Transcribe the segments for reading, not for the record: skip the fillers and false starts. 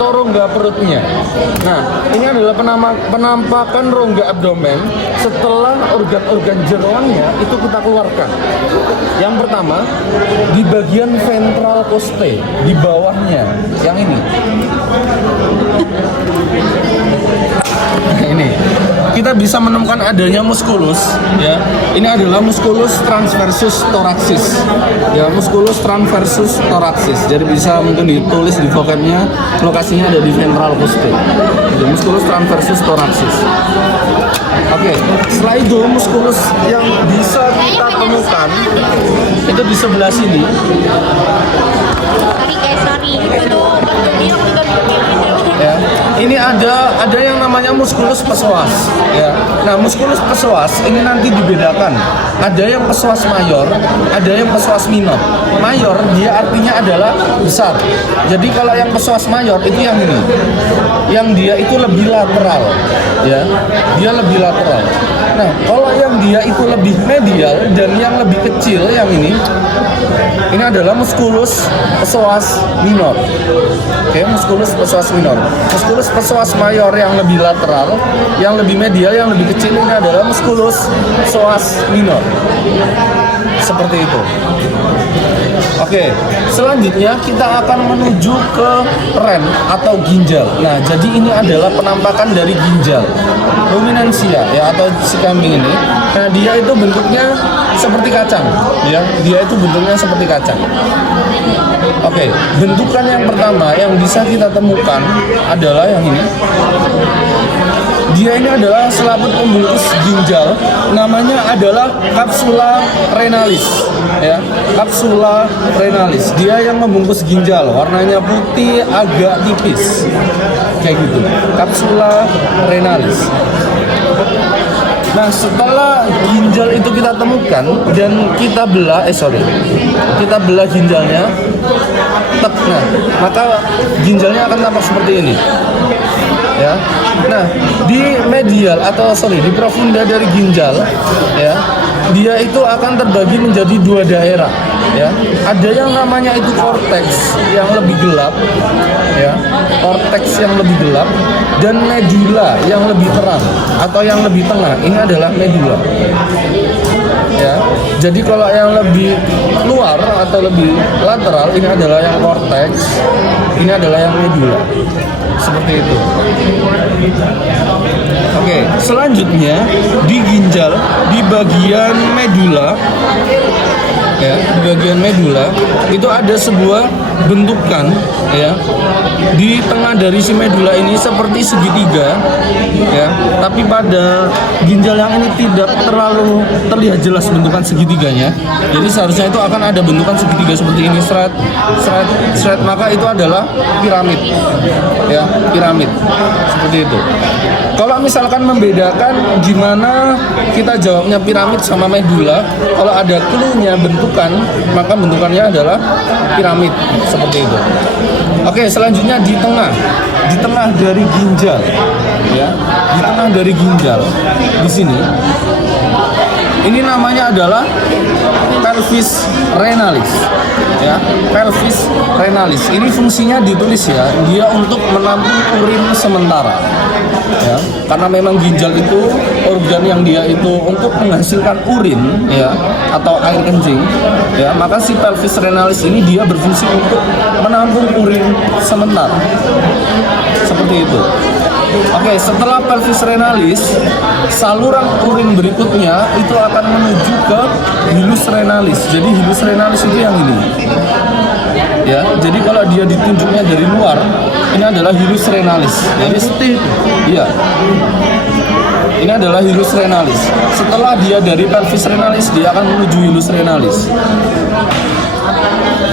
atau rongga perutnya. Nah, ini adalah penampakan rongga abdomen setelah organ-organ jeroannya itu kita keluarkan. Yang pertama, di bagian ventral costae, di bawahnya, yang ini. Nah, ini kita bisa menemukan adanya musculus, ya. Ini adalah musculus transversus thoracis, ya, musculus transversus thoracis. Jadi bisa mungkin ditulis di vocabnya, lokasinya ada di ventral costae. Jadi musculus transversus thoracis. Oke, setelah itu musculus yang bisa kita temukan itu di sebelah sini. Ya, ini ada yang namanya musculus psoas, ya. Nah, musculus psoas ini nanti dibedakan. Ada yang psoas mayor, ada yang psoas minor. Mayor dia artinya adalah besar. Jadi kalau yang psoas mayor itu yang ini. Yang dia itu lebih lateral, ya. Dia lebih lateral. Nah, kalau yang dia itu lebih medial dan yang lebih kecil yang ini adalah musculus psoas minor. Oke, musculus psoas minor. Musculus psoas mayor yang lebih lateral, yang lebih medial, yang lebih kecil ini adalah musculus psoas minor. Seperti itu. Oke, selanjutnya kita akan menuju ke ren atau ginjal. Nah, jadi ini adalah penampakan dari ginjal, ruminansia, ya, atau si kambing ini. Nah, dia itu bentuknya seperti kacang, ya. Dia itu bentuknya seperti kacang. Oke, bentukan yang pertama yang bisa kita temukan adalah yang ini. Dia ini adalah selaput pembungkus ginjal, namanya adalah capsula renalis, ya, capsula renalis. Dia yang membungkus ginjal, warnanya putih agak tipis, kayak gitu, capsula renalis. Nah, setelah ginjal itu kita temukan dan kita belah, kita belah ginjalnya, nah, maka ginjalnya akan tampak seperti ini, ya. Nah, di medial atau di profunda dari ginjal, ya, dia itu akan terbagi menjadi dua daerah, ya. Ada yang namanya itu korteks yang lebih gelap, ya, korteks yang lebih gelap, dan medula yang lebih terang atau yang lebih tengah. Ini adalah medula, ya. Jadi kalau yang lebih luar atau lebih lateral ini adalah yang korteks, ini adalah yang medula. Seperti itu. Oke, selanjutnya di ginjal, di bagian medula, ya, di bagian medula itu ada sebuah bentukan, ya, di tengah dari si medula ini seperti segitiga, ya, tapi pada ginjal yang ini tidak terlalu terlihat jelas bentukan segitiganya. Jadi seharusnya itu akan ada bentukan segitiga seperti ini, seret, maka itu adalah piramid, ya, piramid seperti itu. Kalau misalkan membedakan gimana kita jawabnya piramid sama medula, kalau ada clue-nya bentukan, maka bentukannya adalah piramid, seperti itu. Oke, selanjutnya di tengah dari ginjal, ya, di tengah dari ginjal, di sini, ini namanya adalah pelvis renalis, ya, pelvis renalis. Ini fungsinya ditulis, ya, dia untuk menampung urin sementara, ya, karena memang ginjal itu organ yang dia itu untuk menghasilkan urin, ya, atau air kencing, ya, maka si pelvis renalis ini dia berfungsi untuk menampung urin sementara, seperti itu. Oke, setelah pelvis renalis, saluran urin berikutnya itu akan menuju ke hilus renalis. Jadi hilus renalis itu yang ini, ya. Jadi kalau dia ditunjuknya dari luar, ini adalah hilus renalis. Jadi iya, ini adalah hilus renalis. Setelah dia dari pelvis renalis, dia akan menuju hilus renalis.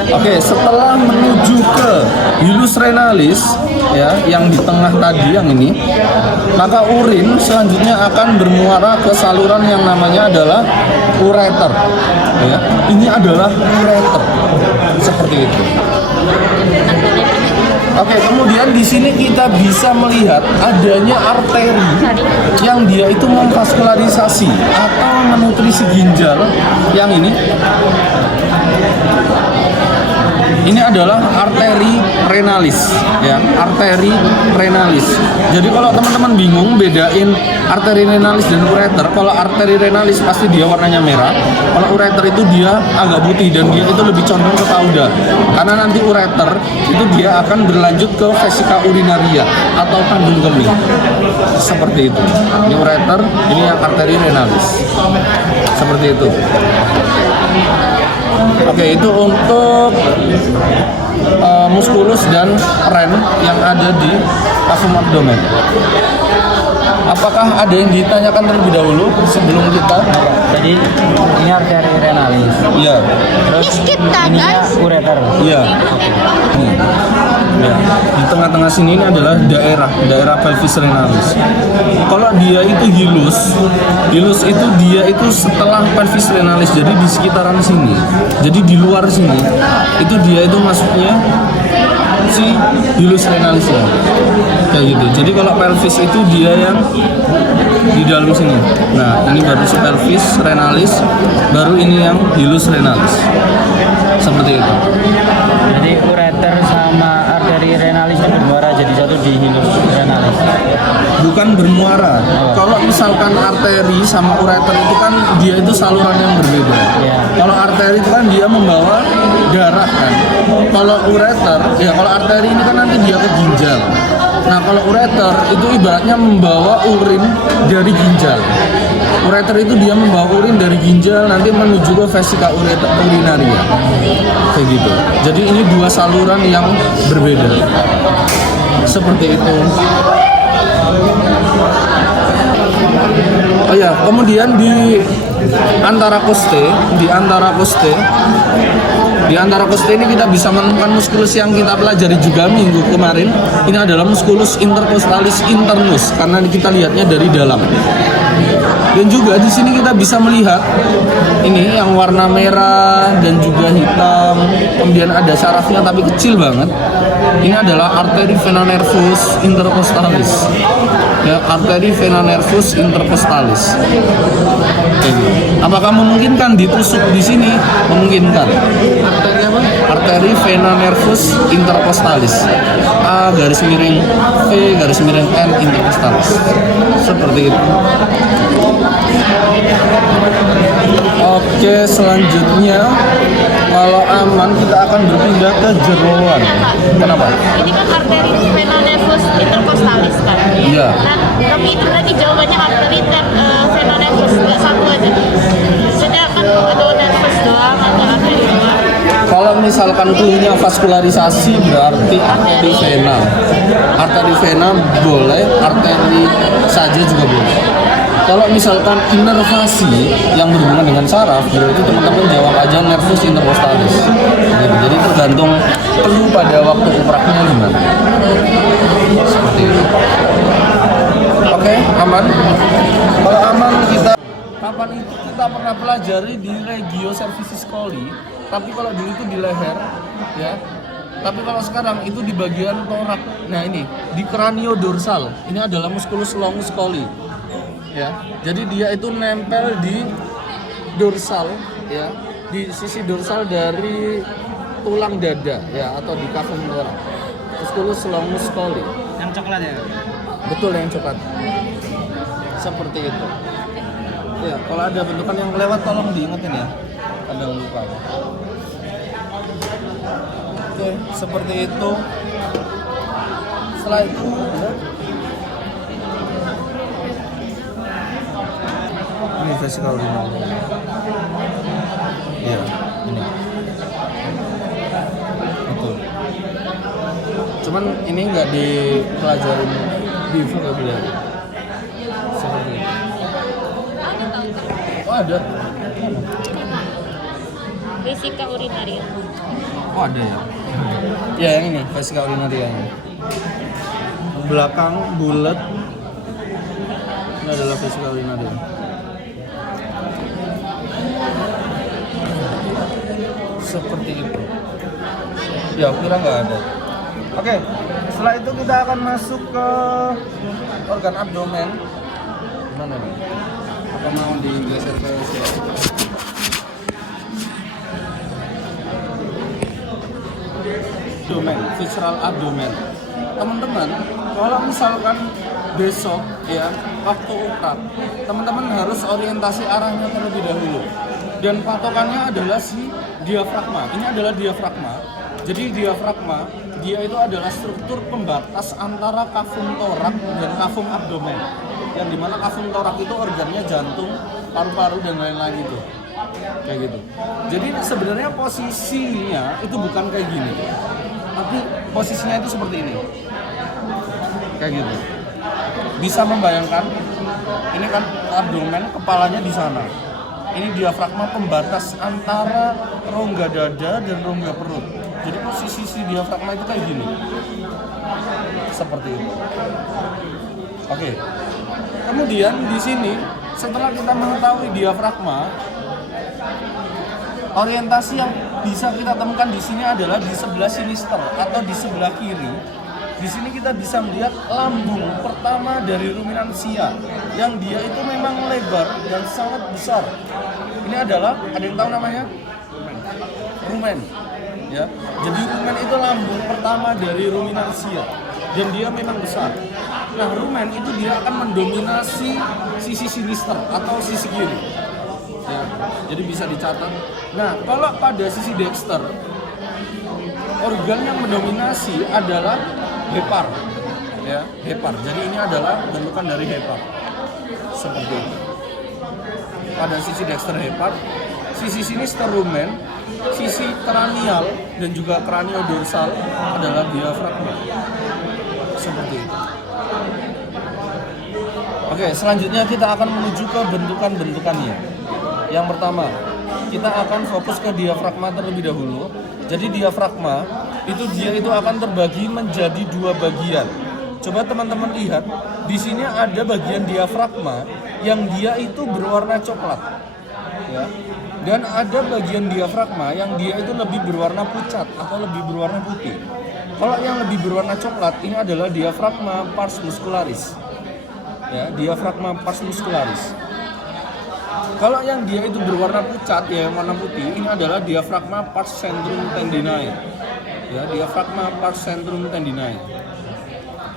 Oke, setelah menuju ke hilus renalis, ya, yang di tengah tadi yang ini, maka urin selanjutnya akan bermuara ke saluran yang namanya adalah ureter, ya. Ini adalah ureter, seperti itu. Oke, kemudian di sini kita bisa melihat adanya arteri yang dia itu memvaskularisasi atau menutrisi ginjal yang ini. Ini adalah arteri renalis, ya, arteri renalis. Jadi kalau teman-teman bingung bedain arteri renalis dan ureter, kalau arteri renalis pasti dia warnanya merah, kalau ureter itu dia agak putih dan dia itu lebih condong ke kauda. Karena nanti ureter itu dia akan berlanjut ke vesika urinaria atau kandung kemih. Seperti itu. Ini ureter, ini yang arteri renalis. Seperti itu. Oke, itu untuk musculus dan ren yang ada di kafum abdomen. Apakah ada yang ditanyakan terlebih dahulu sebelum kita? Jadi ini arteri renalis. Iya. Terus ininya ureter. Iya. Ya. Di tengah-tengah sini ini adalah daerah pelvis renalis. Kalau dia itu hilus itu dia itu setelah pelvis renalis, jadi di sekitaran sini. Jadi di luar sini itu dia itu masuknya si hilus renalisnya. Kayak gitu. Jadi kalau pelvis itu dia yang di dalam sini. Nah, ini baru si pelvis renalis, baru ini yang hilus renalis. Seperti itu. Jadi ureter sama arteri renalisnya bermuara jadi satu di hilus renalis. Bukan bermuara. Kalau misalkan arteri sama ureter itu kan dia itu saluran yang berbeda. Ya. Kalau arteri itu kan dia membawa darah kan. Kalau ureter, ya kalau arteri ini kan nanti dia ke ginjal. Nah kalau ureter itu ibaratnya membawa urin dari ginjal. Ureter itu dia membawa urin dari ginjal nanti menuju ke vesika urinaria. Kayak gitu. Jadi ini dua saluran yang berbeda. Seperti itu. Oh ya, kemudian di antara koste ini kita bisa menemukan muskulus yang kita pelajari juga minggu kemarin. Ini adalah musculus intercostalis internus karena kita lihatnya dari dalam. Dan juga di sini kita bisa melihat ini yang warna merah dan juga hitam. Kemudian ada sarafnya tapi kecil banget. Ini adalah arteri vena nervus intercostalis. Ya, arteri vena nervus intercostalis. Apakah memungkinkan ditusuk di sini? Memungkinkan. Arteri apa? Arteri vena nervus intercostalis. A garis miring V garis miring N intercostalis. Seperti itu. Oke, selanjutnya kalau aman kita akan berpindah ke jeroan. Kenapa? Ini kan arteri vena nervus intercostalis kan? Iya. Nah, tapi itu berarti jawabannya arteri vena nervus, nggak satu aja. Maksudnya kan ada nervus doang atau arteri doang. Kalau misalkan punya vaskularisasi berarti arteri vena. Arteri vena boleh, arteri saja juga boleh. Kalau misalkan inervasi yang berhubungan dengan saraf, berarti teman-teman jawab aja nervus intercostalis. Gitu. Jadi tergantung perlu pada waktu upraknya gimana. Seperti itu. Oke, aman. Kalau aman kita kapan itu kita pernah pelajari di regio cervicis coli, tapi kalau dulu itu di leher, ya. Tapi kalau sekarang itu di bagian torak. Nah ini di cranio dorsal. Ini adalah musculus longus coli. Ya, jadi dia itu nempel di dorsal, ya, di sisi dorsal dari tulang dada, ya, atau di kafum thorax. Musculus longus coli. Yang coklat ya? Betul, yang coklat. Seperti itu. Ya, kalau ada bentukan yang lewat tolong diingetin ya. Kadang lupa. Oke, seperti itu. Setelah itu, ini vesika urinaria. Iya, ini. Betul. Cuman ini nggak dipelajarin di vocabulary. Seperti itu. Oh ada. Vesika urinaria. Oh ada ya. Ya yang ini vesika urinaria. Belakang bulat. Ini adalah vesika urinaria. Seperti itu. Ya, kira nggak ada. Oke, setelah itu kita akan masuk ke organ abdomen. Mana nih? Apa mau digeser ke sini? visceral abdomen. Teman-teman, kalau misalkan besok ya waktu ukap, teman-teman harus orientasi arahnya terlebih dahulu. Dan patokannya adalah si diafragma. Ini adalah diafragma. Jadi diafragma dia itu adalah struktur pembatas antara kafum torak dan kafum abdomen. Yang dimana kafum torak itu organnya jantung, paru-paru dan lain-lain itu. Kayak gitu. Jadi sebenarnya posisinya itu bukan kayak gini, tapi posisinya itu seperti ini. Kayak gitu. Bisa membayangkan, ini kan abdomen, kepalanya di sana. Ini diafragma pembatas antara rongga dada dan rongga perut. Jadi posisi si diafragma itu kayak gini. Seperti itu. Oke. Kemudian di sini setelah kita mengetahui diafragma, orientasi yang bisa kita temukan di sini adalah di sebelah sinister atau di sebelah kiri. Di sini kita bisa melihat lambung pertama dari ruminansia yang dia itu memang lebar dan sangat besar. Ini adalah, ada yang tahu namanya? Rumen. Ya. Jadi rumen itu lambung pertama dari ruminansia dan dia memang besar. Nah, rumen itu dia akan mendominasi sisi sinister atau sisi kiri. Ya. Jadi bisa dicatat. Nah, kalau pada sisi dexter, organ yang mendominasi adalah hepar, ya, hepar. Jadi ini adalah bentukan dari hepar, seperti itu. Pada sisi dexter hepar, sisi sinister rumen, sisi kranial dan juga kraniodorsal adalah diafragma, seperti itu. Oke, selanjutnya kita akan menuju ke bentukan-bentukannya. Yang pertama, kita akan fokus ke diafragma terlebih dahulu. Jadi diafragma dia itu akan terbagi menjadi dua bagian. Coba teman-teman lihat, di sini ada bagian diafragma yang dia itu berwarna coklat, ya. Dan ada bagian diafragma yang dia itu lebih berwarna pucat atau lebih berwarna putih. Kalau yang lebih berwarna coklat ini adalah diafragma pars muscularis, ya, diafragma pars muscularis. Kalau yang dia itu berwarna pucat, ya, yang warna putih, ini adalah diafragma pars centrum tendinae. Ya, diafragma pars centrum tendinae.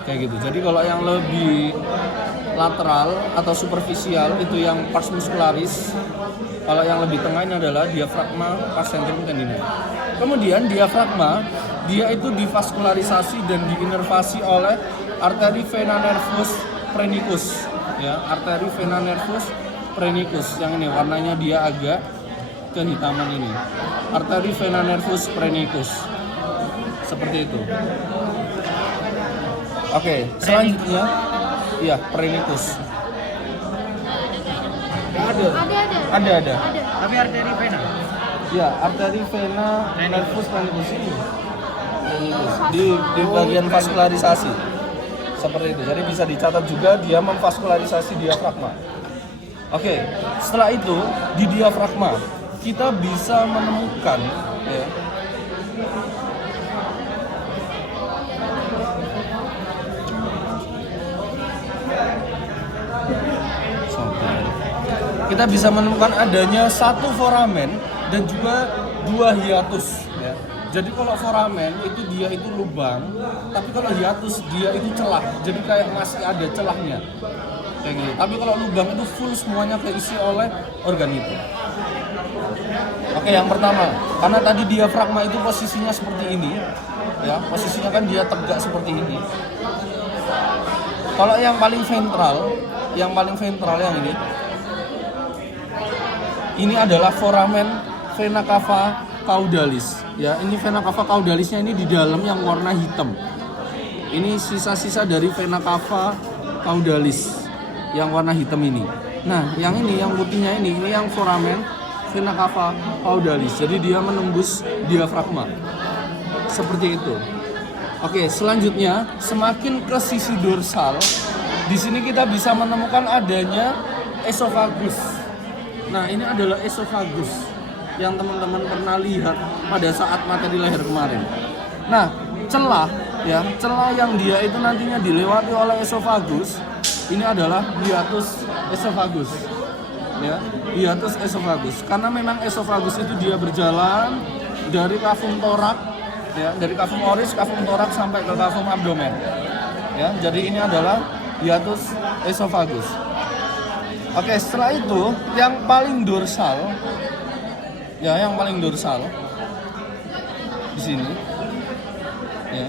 Kayak gitu. Jadi kalau yang lebih lateral atau superficial itu yang pars muscularis. Kalau yang lebih tengah ini adalah diafragma pars centrum tendinae. Kemudian diafragma dia itu divaskularisasi dan diinervasi oleh arteri vena nervus phrenicus, ya, arteri vena nervus phrenicus. Yang ini warnanya dia agak kehitaman ini. Arteri vena nervus phrenicus. Seperti itu. Oke, selanjutnya iya, phrenicus. Ada. Tapi arteri vena. Ya, arteri vena nervus phrenicus ini. Di bagian vaskularisasi. Seperti itu. Jadi bisa dicatat juga dia memvaskularisasi diafragma. Oke, setelah itu di diafragma kita bisa menemukan, ya, kita bisa menemukan adanya satu foramen dan juga dua hiatus, ya. Jadi kalau foramen itu dia itu lubang, tapi kalau hiatus dia itu celah. Jadi kayak masih ada celahnya. Kayak gitu. Tapi kalau lubang itu full semuanya keisi oleh organ itu. Oke, yang pertama, karena tadi diafragma itu posisinya seperti ini, ya, posisinya kan dia tegak seperti ini. Kalau yang paling ventral yang ini adalah foramen vena cava caudalis, ya. Ini vena cava caudalisnya ini di dalam yang warna hitam. Ini sisa-sisa dari vena cava caudalis yang warna hitam ini. Nah, yang ini, yang putihnya ini yang foramen vena cava caudalis. Jadi dia menembus diafragma. Seperti itu. Oke, selanjutnya semakin ke sisi dorsal, di sini kita bisa menemukan adanya esofagus. Nah, ini adalah esofagus yang teman-teman pernah lihat pada saat materi leher kemarin. Nah, celah yang dia itu nantinya dilewati oleh esofagus. Ini adalah hiatus esofagus, ya, hiatus esofagus. Karena memang esofagus itu dia berjalan dari kafum torak ya, dari kafum oris, kafum thorax sampai ke kafum abdomen. Ya, jadi ini adalah hiatus esophagus. Oke, setelah itu yang paling dorsal, ya, yang paling dorsal di sini, ya.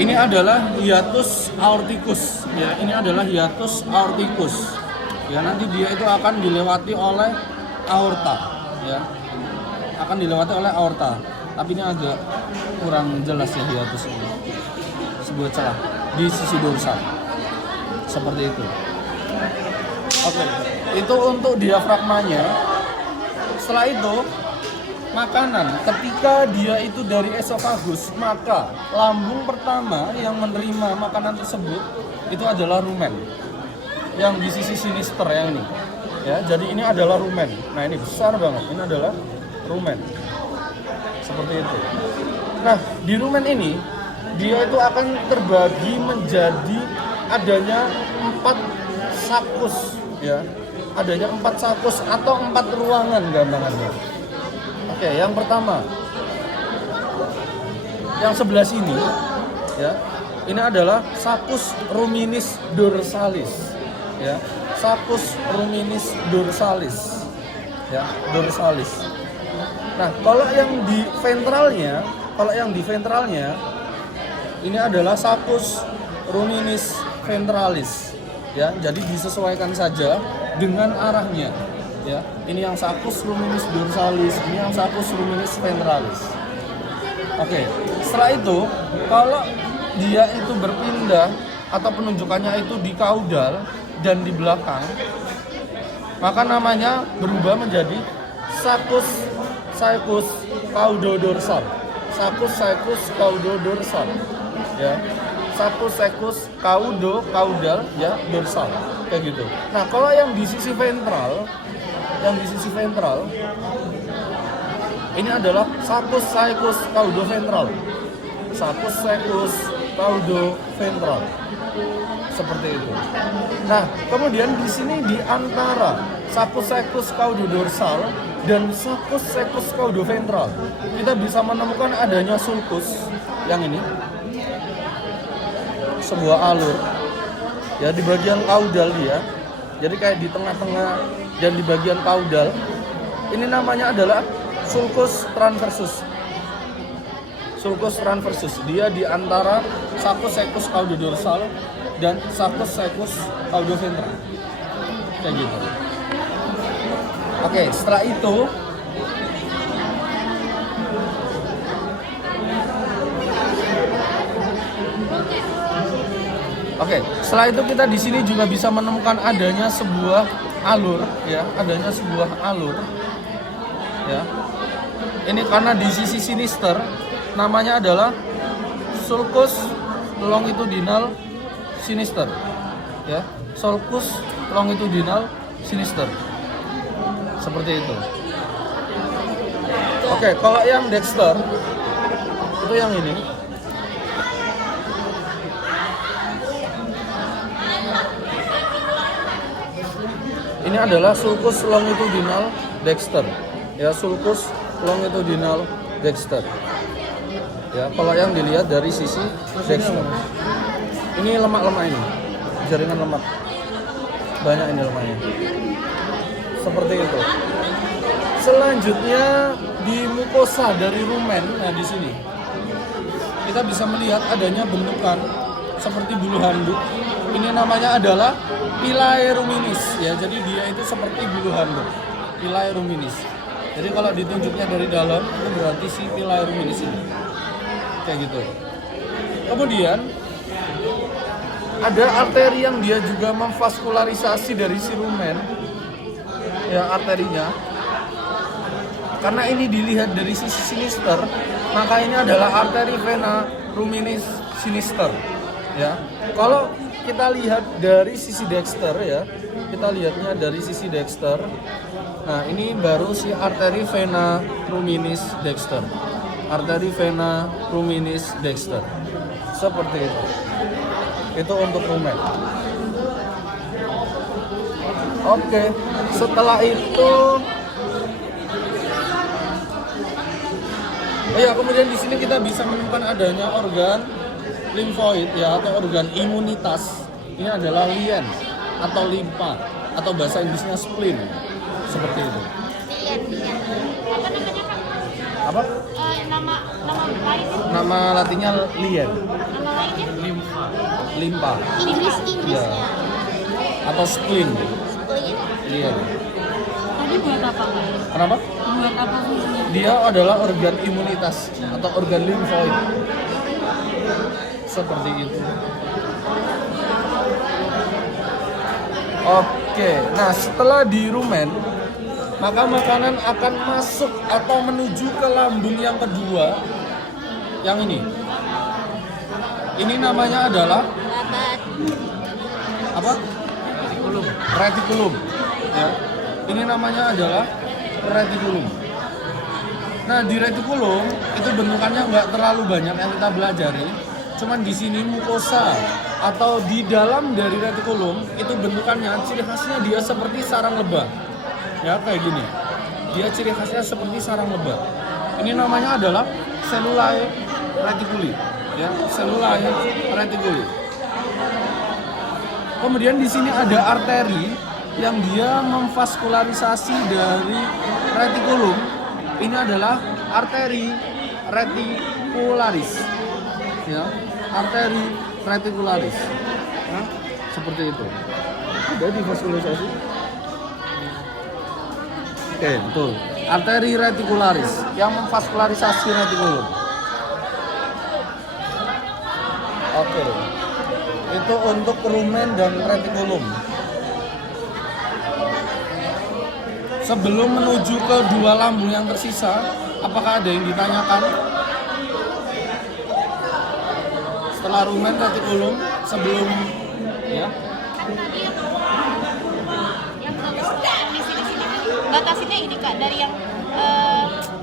Ini adalah hiatus aorticus, ya. Ini adalah hiatus aorticus. Ya, nanti dia itu akan dilewati oleh aorta, ya. Akan dilewati oleh aorta. Tapi ini agak kurang jelas ya hiatus ini. Sebuah celah di sisi dorsal. Seperti itu. Oke, itu untuk diafragmanya. Setelah itu makanan, ketika dia itu dari esofagus, maka lambung pertama yang menerima makanan tersebut itu adalah rumen. Yang di sisi sinister yang ini. Ya, jadi ini adalah rumen. Nah, ini besar banget. Ini adalah rumen. Seperti itu. Nah, di rumen ini dia itu akan terbagi menjadi adanya 4 sakus, ya. Adanya 4 sakus atau 4 ruangan gambarannya. Oke, yang pertama, yang sebelah sini, ya, ini adalah sakus ruminis dorsalis, ya, sakus ruminis dorsalis, ya, dorsalis. Nah, kalau yang di ventralnya, ini adalah sakus ruminis ventralis, ya, jadi disesuaikan saja dengan arahnya. Ya, ini yang sakus ruminis dorsalis, ini yang sakus ruminis ventralis. Oke, setelah itu kalau dia itu berpindah atau penunjukannya itu di kaudal dan di belakang, maka namanya berubah menjadi sakus saekus caudodorsal. Sakus saekus caudodorsal. Ya. Sakus saekus caudal ya dorsal. Kayak gitu. Nah, kalau yang di sisi ventral, ini adalah sakus saekus caudoventral. Sakus saekus caudoventral. Seperti itu. Nah, kemudian di sini di antara sakus saekus caudodorsal dan sakus saekus caudoventral, kita bisa menemukan adanya sulcus yang ini. Sebuah alur. Ya, di bagian kaudal dia. Jadi kayak di tengah-tengah dan di bagian kaudal. Ini namanya adalah sulcus transversus. Sulcus transversus. Dia di antara sakus saekus caudodorsal dan sakus saekus caudoventral. Kayak gitu. Oke, setelah itu setelah itu kita di sini juga bisa menemukan adanya sebuah alur, ya, adanya sebuah alur, ya. Ini karena di sisi sinister, namanya adalah sulcus longitudinal sinister, ya, sulcus longitudinal sinister, seperti itu. Oke, kalau yang dexter itu yang ini. Ini adalah sulcus longitudinal dexter, ya, sulcus longitudinal dexter. Ya, kalau yang dilihat dari sisi dexter, ini lemak-lemak ini, jaringan lemak, banyak ini lemaknya. Seperti itu. Selanjutnya di mukosa dari rumen, nah di sini kita bisa melihat adanya bentukan seperti bulu handuk. Ini namanya adalah pilae ruminis, ya. Jadi dia itu seperti bulu handuk, pilae ruminis. Jadi kalau ditunjuknya dari dalam itu berarti si pilae ruminis ini, kayak gitu. Kemudian ada arteri yang dia juga memvaskularisasi dari si rumen, ya, arterinya. Karena ini dilihat dari sisi sinister, maka ini adalah arteri vena ruminis sinister, ya. Kalau kita lihat dari sisi dexter, ya, kita lihatnya dari sisi dexter. Nah, ini baru si arteri vena ruminis dexter, arteri vena ruminis dexter, seperti itu. Itu untuk rumen. Oke, setelah itu kemudian di sini kita bisa menemukan adanya organ limfoid ya, atau organ imunitas. Ini adalah lien atau limpa, atau bahasa Inggrisnya spleen. Seperti itu. Lian. Apa namanya, Kak? Apa? Nama lainnya? Nama latinnya lien, Nama lainnya? limpa Inggrisnya. atau spleen. Spleen. Lien. Tadi buat apa, Kak? Kenapa? Buat apa fungsinya? Dia adalah organ imunitas atau organ limfoid. Seperti itu. Oke, nah setelah di rumen, maka makanan akan masuk atau menuju ke lambung yang kedua. Yang ini. Ini namanya adalah apa? Retikulum. Ya. Ini namanya adalah retikulum. Nah, di retikulum itu bentukannya nggak terlalu banyak yang kita pelajari. Cuman di sini mukosa atau di dalam dari retikulum itu bentukannya, ciri khasnya dia seperti sarang lebah. Ya, kayak gini. Dia ciri khasnya seperti sarang lebah. Ini namanya adalah selulae reticuli. Ya, selulae reticuli. Kemudian di sini ada arteri yang dia memvaskularisasi dari retikulum. Ini adalah arteri reticularis. Ya, arteri reticularis. Nah, seperti itu. Ada divaskularisasi. Oke, betul. Arteri reticularis yang memvaskularisasi retikulum. Oke. Itu untuk rumen dan retikulum. Sebelum menuju ke dua lambung yang tersisa, apakah ada yang ditanyakan? Setelah rumen, retikulum, sebelum ya. Kan tadi yang di sini batasinnya ini, Kak, dari yang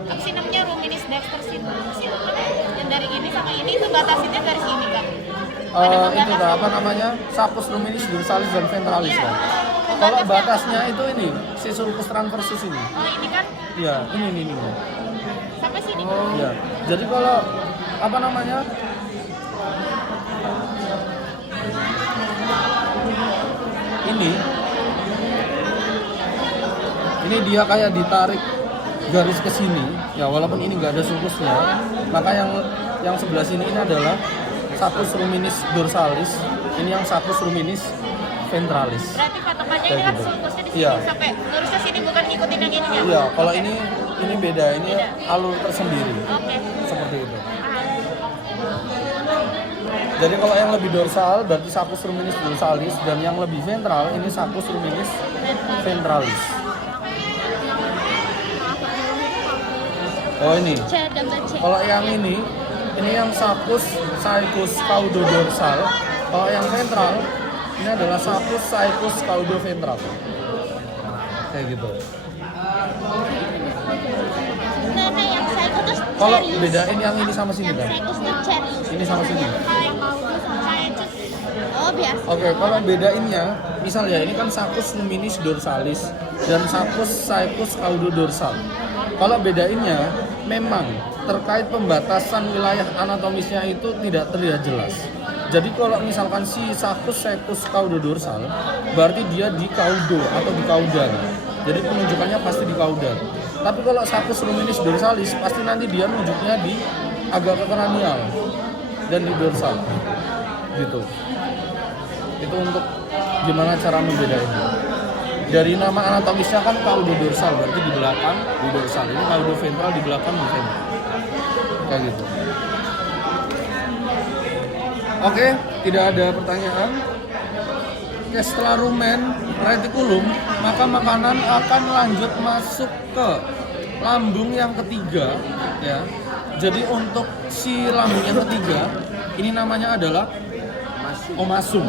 apa sih namanya, ruminis dexter yang dari ini sama ini itu batasinnya dari sini, Kak. Itu apa namanya, sapus ruminis dorsalis dan ventralis kan. Kalau batasnya itu ini si sulcus transversus ini. Oh, ini kan Iya, ini. sampai sini. Iya. Jadi kalau apa namanya, ini dia kayak ditarik garis ke sini ya, walaupun ini nggak ada sulcusnya. Maka yang sebelah sini ini adalah sapus ruminis dorsalis, ini yang sapus ruminis ventralis. Berarti patokannya Kayak ini kan gitu. sulcusnya di sini Iya. sampai lurusnya sini, bukan ngikutin yang ini ya? Iya, kalau ini beda, ini Beda. alur tersendiri. Oke. Seperti itu. Paham. Jadi kalau yang lebih dorsal berarti sapus ruminis dorsalis, dan yang lebih ventral ini sapus ruminis ventralis. Oh ini. C double C. Kalau yang ini yang sapus saicus caudodorsal. Kalau yang ventral ini adalah sapus saicus caudoventral. Kayak gitu. Nah, yang Cycus Kalau Cerius. bedain yang ini sama sini Yang kan? Cycus dan Cerius. Ini sama sini. Kalau yang Caudus sama Cycus. Oh, biasa. Oke, kalau bedainnya, misalnya ini kan sapus luminis dorsalis dan sapus saicus caudodorsal. Kalau bedainnya, memang terkait pembatasan wilayah anatomisnya itu tidak terlihat jelas. Jadi kalau misalkan si sapus saicus caudodorsal, berarti dia di caudo atau di caudal. Jadi penunjukannya pasti di caudal. Tapi kalau sapus ruminis dorsalis, pasti nanti dia nunjuknya di agak ke kranial dan di dorsal. Gitu. Itu untuk gimana cara membedainnya. Dari nama anatomisnya kan caudodorsal, berarti di belakang di dorsal. Ini caudoventral, di belakang di ventral. Kayak gitu. Oke, tidak ada pertanyaan. Oke, setelah rumen, retikulum, maka makanan akan lanjut masuk ke lambung yang ketiga, ya. Jadi untuk si lambung yang ketiga, ini namanya adalah omasum.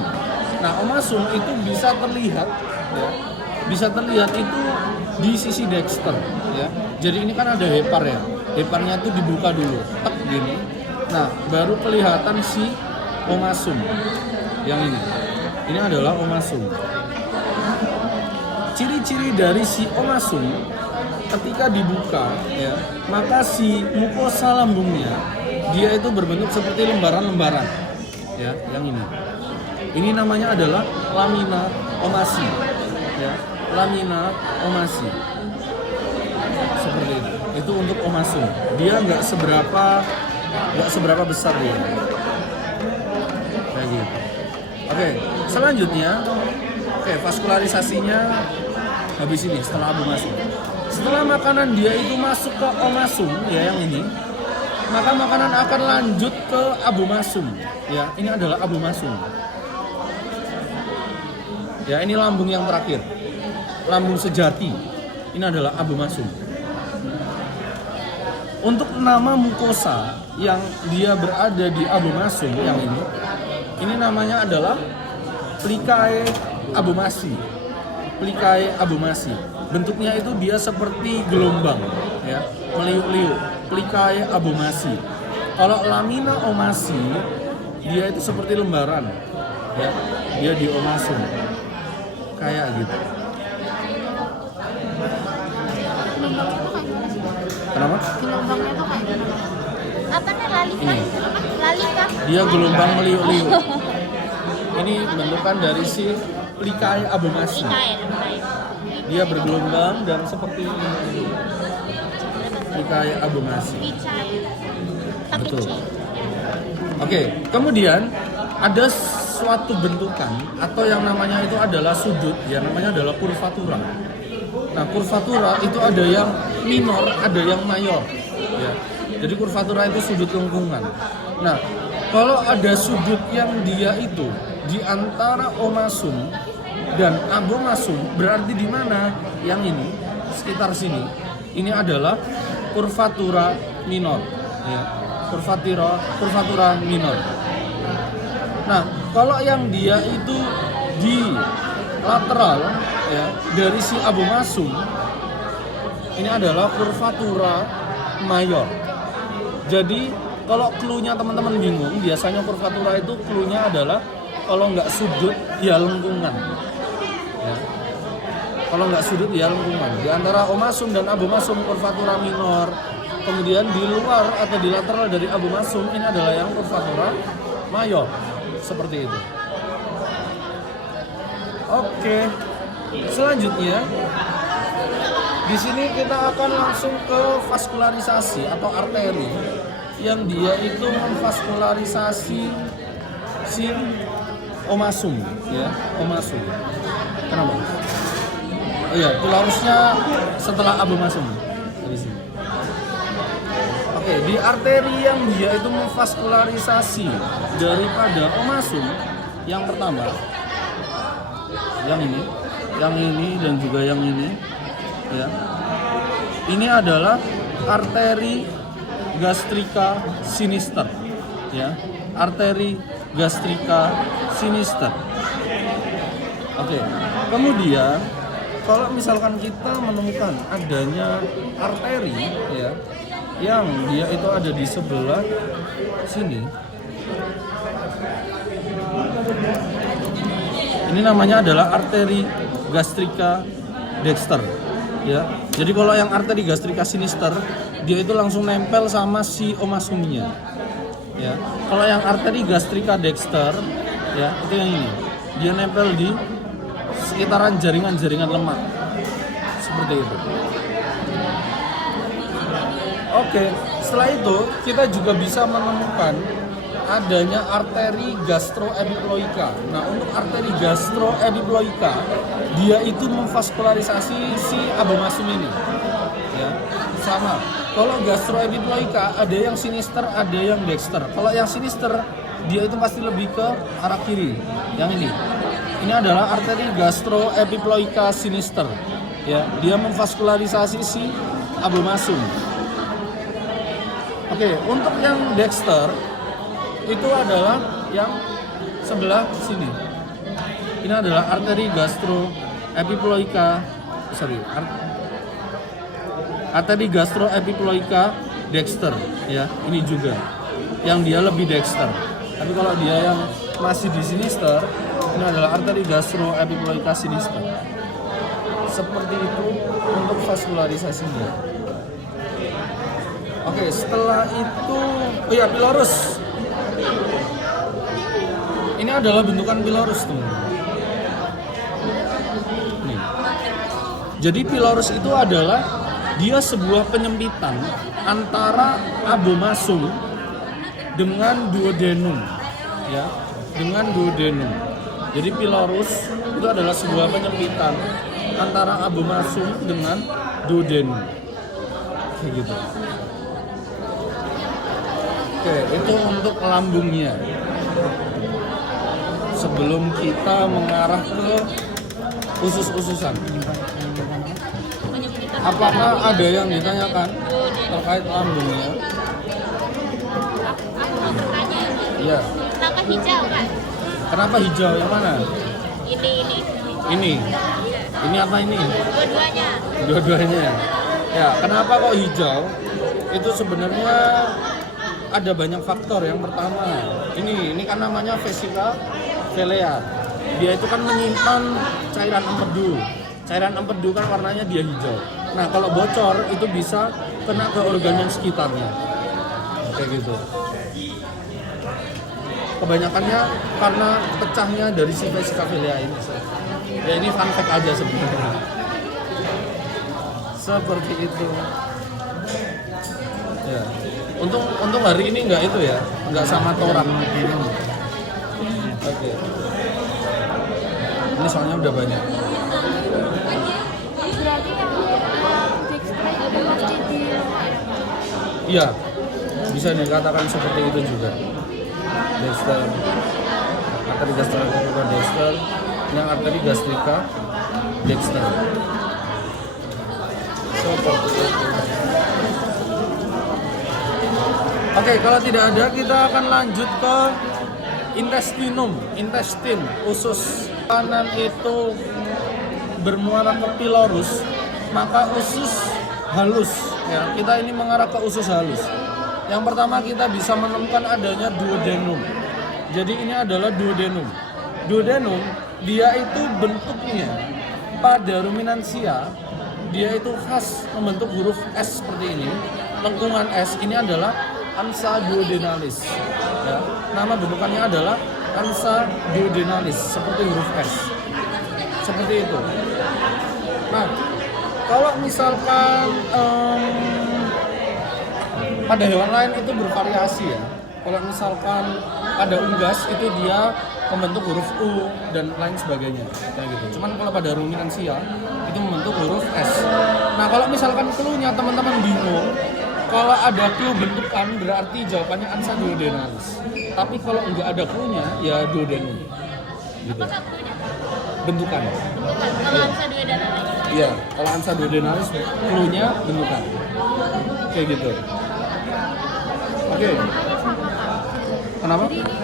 Nah, omasum itu bisa terlihat, ya. Bisa terlihat itu di sisi dexter, ya. Jadi ini kan ada hepar ya. Heparnya tuh dibuka dulu, tek gini. Nah, baru kelihatan si omasum. Yang ini adalah omasum. Ciri-ciri dari si omasum ketika dibuka ya, maka si mukosa lambungnya dia itu berbentuk seperti lembaran-lembaran ya, yang ini namanya adalah lamina omasi ya, lamina omasi seperti itu untuk omasum. Dia nggak seberapa besar dia kayak gitu. Oke, selanjutnya vaskularisasinya habis ini setelah abomasum. Setelah makanan dia itu masuk ke omasum ya, yang ini, maka makanan akan lanjut ke abomasum ya. Ini adalah abomasum ya, ini lambung yang terakhir, lambung sejati. Ini adalah abomasum. Untuk nama mukosa yang dia berada di abomasum yang ini namanya adalah plicae abomasi. Plicae abomasi. Bentuknya itu dia seperti gelombang ya, meliuk-liuk. Plicae abomasi. Kalau lamina omasi dia itu seperti lembaran ya, dia di omasum kayak gitu. Kenapa? Gelombangnya tuh kayak gimana? Apa nih, lalika? Lalika? Dia gelombang meliuk-liuk. Ini bentukan dari si plicae abomasi. Dia bergelombang dan seperti ini. Plicae abomasi. Betul. Oke, kemudian ada suatu bentukan atau yang namanya itu adalah sudut, yang namanya adalah kurvatura. Nah, kurvatura itu ada yang minor, ada yang mayor. Ya. Jadi kurvatura itu sudut lengkungan. Nah, kalau ada sudut yang dia itu di antara omasum dan abomasum, berarti di mana? Yang ini, sekitar sini. Ini adalah kurvatura minor. Ya. Kurvatura minor. Nah, kalau yang dia itu di lateral ya, dari si abomasum, ini adalah kurvatura mayor. Jadi kalau clue-nya teman-teman bingung, biasanya kurvatura itu clue-nya adalah kalau nggak sudut ya lengkungan ya. Kalau nggak sudut ya lengkungan. Di antara omasum dan abomasum kurvatura minor. Kemudian di luar atau di lateral dari abomasum ini adalah yang kurvatura mayor. Seperti itu. Oke. Selanjutnya di sini kita akan langsung ke vaskularisasi atau arteri yang dia itu memvaskularisasi si omasum ya, omasum. Kenapa? Oh iya, itu harusnya setelah abomasum. Dari sini. Oke, di arteri yang dia itu memvaskularisasi daripada omasum, yang pertama yang ini dan juga yang ini ya. Ini adalah arteri gastrika sinister ya, arteri gastrika sinister. Oke. Kemudian kalau misalkan kita menemukan adanya arteri ya yang dia itu ada di sebelah sini, ini namanya adalah arteri gastrika dexter ya. Jadi kalau yang arteri gastrika sinister dia itu langsung nempel sama si omasumnya ya. Kalau yang arteri gastrika dexter ya, itu yang ini, dia nempel di sekitaran jaringan-jaringan lemak seperti itu. Oke, setelah itu kita juga bisa menemukan adanya arteri gastroepiploika. Nah, untuk arteri gastroepiploika dia itu memvaskularisasi si abomasum ini ya. Sama, kalau gastroepiploika ada yang sinister, ada yang dexter. Kalau yang sinister dia itu pasti lebih ke arah kiri. Yang ini adalah arteri gastroepiploika sinister ya. Dia memvaskularisasi si abomasum. Oke, untuk yang dexter itu adalah yang sebelah sini. Ini adalah arteri gastroepiploika, arteri gastroepiploika dexter ya. Ini juga yang dia lebih dexter. Tapi kalau dia yang masih di sinister, ini adalah arteri gastroepiploica sinister. Seperti itu untuk vaskularisasinya. Oke, setelah itu, oh ya, pylorus. Ini adalah bentukan pylorus, teman-teman. Nih. Jadi pylorus itu adalah dia sebuah penyempitan antara abomasum dengan duodenum, ya, dengan duodenum. Jadi pylorus itu adalah sebuah penyempitan antara abomasum dengan duodenum, kayak gitu. Oke, itu untuk lambungnya. Sebelum kita mengarah ke usus-ususan, apakah ada yang ditanyakan terkait lambungnya? Iya. Kenapa hijau, Kak? Kenapa hijau? Yang mana? Ini. Ini apa ini? Dua-duanya. Dua-duanya. Ya, kenapa kok hijau? Itu sebenarnya ada banyak faktor. Yang pertama, ini kan namanya vesika velea. Dia itu kan menyimpan cairan empedu. Cairan empedu kan warnanya dia hijau. Nah, kalau bocor itu bisa kena ke organ yang sekitarnya. Kayak gitu. Kebanyakannya karena pecahnya dari si vesika velea ini. Ya, ini fun fact aja sebenarnya. Seperti itu. Ya. Untung hari ini nggak itu ya, nggak sama torak. Oke. Ini soalnya udah banyak. Berarti yang dextra itu pasti di Iya, bisa dikatakan seperti itu juga. Dexter, arteri gastrika dexter, yang arteri gastrika dexter. Seperti itu. Oke, kalau tidak ada kita akan lanjut ke intestin, usus. Kanan itu bermuara ke pylorus, maka usus halus. Ya, kita ini mengarah ke usus halus. Yang pertama kita bisa menemukan adanya duodenum. Jadi ini adalah duodenum. Duodenum dia itu bentuknya pada ruminansia dia itu khas membentuk huruf S seperti ini. Lengkungan S ini adalah ansa duodenalis. Ya, nama bentukannya adalah ansa duodenalis seperti huruf S. Seperti itu. Nah, kalau misalkan pada hewan lain itu bervariasi ya. Kalau misalkan pada unggas itu dia membentuk huruf U dan lain sebagainya kayak gitu. Cuman kalau pada ruminansia itu membentuk huruf S. Nah, kalau misalkan clue-nya teman-teman bingung, kalau ada clue bentukan berarti jawabannya ansa duodenalis. Tapi kalau enggak ada clue-nya ya duodenum. Gitu. apa satunya? Bentukan. Kalau ansa duodenalis. Iya, kalau ansa duodenalis clue-nya bentukan. Kayak gitu. Oke. Kenapa? Jadi ini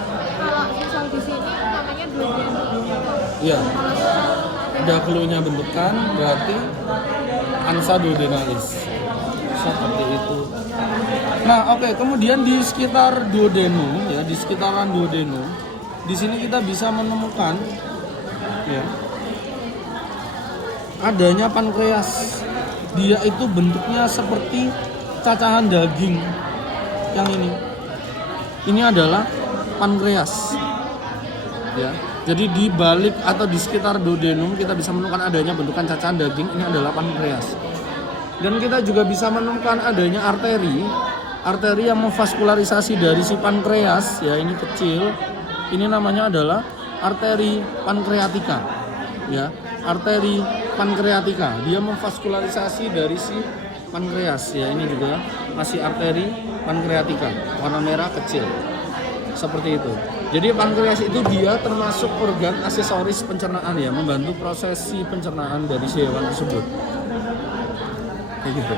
kalau misal di sini namanya duodenum. Iya. Ada clue-nya bentukan berarti ansa duodenalis. Seperti itu. Nah, oke, kemudian di sekitar duodenum ya, di sekitaran duodenum, di sini kita bisa menemukan ya adanya pankreas. Dia itu bentuknya seperti cacahan daging. Yang ini. Ini adalah pankreas. Ya. Jadi di balik atau di sekitar duodenum kita bisa menemukan adanya bentukan cacahan daging. Ini adalah pankreas. Dan kita juga bisa menemukan adanya arteri yang memvaskularisasi dari si pankreas ya, ini kecil. Ini namanya adalah arteri pankreatika. Ya, arteri pankreatika. Dia memvaskularisasi dari si pankreas ya, ini juga masih arteri pankreatika, warna merah kecil. Seperti itu. Jadi pankreas itu dia termasuk organ aksesoris pencernaan ya, membantu prosesi pencernaan dari si hewan tersebut. Kayak gitu.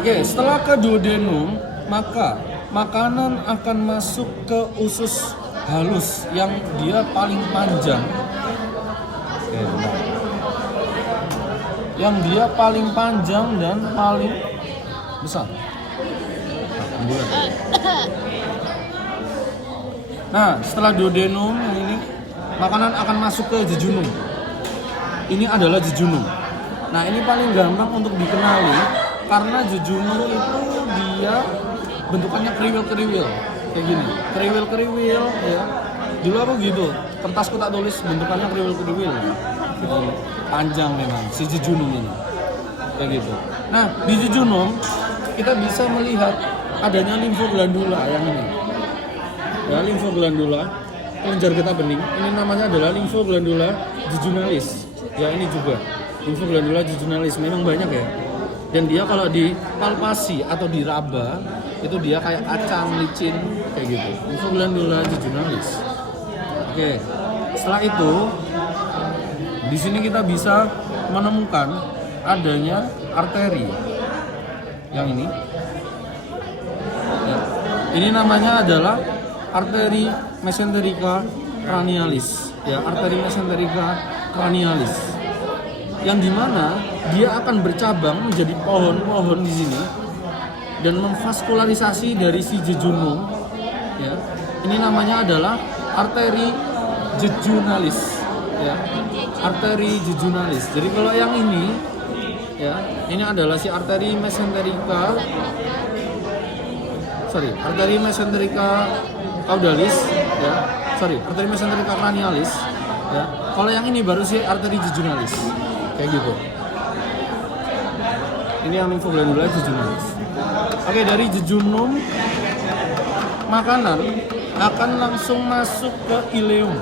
Oke, setelah ke duodenum, maka makanan akan masuk ke usus halus yang dia paling panjang. Oke, bentar. Yang dia paling panjang dan paling besar. Nah, setelah duodenum yang ini, makanan akan masuk ke jejunum. Ini adalah jejunum. Nah, ini paling gampang untuk dikenali karena jejunum itu dia bentukannya kriwil-kriwil kayak gini. Kriwil-kriwil ya. Dulu aku gitu, kertasku tak tulis bentukannya kriwil-kriwil. Panjang memang si jejunum ini. Kayak gitu. Nah, di jejunum kita bisa melihat adanya limfoglandula yang ini. Ya, limfoglandula kelenjar getah bening. Ini namanya adalah limfoglandula jejunalis. Ya, ini juga limfoglandula jejunalis memang banyak ya. Dan dia kalau dipalpasi atau diraba itu dia kayak kacang licin kayak gitu. Limfoglandula jejunalis. Oke. Setelah itu di sini kita bisa menemukan adanya arteri yang ini. Ya. Ini namanya adalah arteri mesenterica cranialis. Ya, arteri mesenterica cranialis. Yang dimana dia akan bercabang menjadi pohon-pohon di sini dan memvaskularisasi dari si jejunum. Ya, ini namanya adalah arteri jejunalis. Ya, arteri jejunalis. Jadi kalau yang ini, ya, ini adalah si arteri mesenterica. Arteri mesenterica caudalis. Ya, arteri mesenterica cranialis. Ya, kalau yang ini baru si arteri jejunalis. Kayak gitu. Ini yang limfoglandula jejunalis. Oke, dari jejunum makanan akan langsung masuk ke ileum.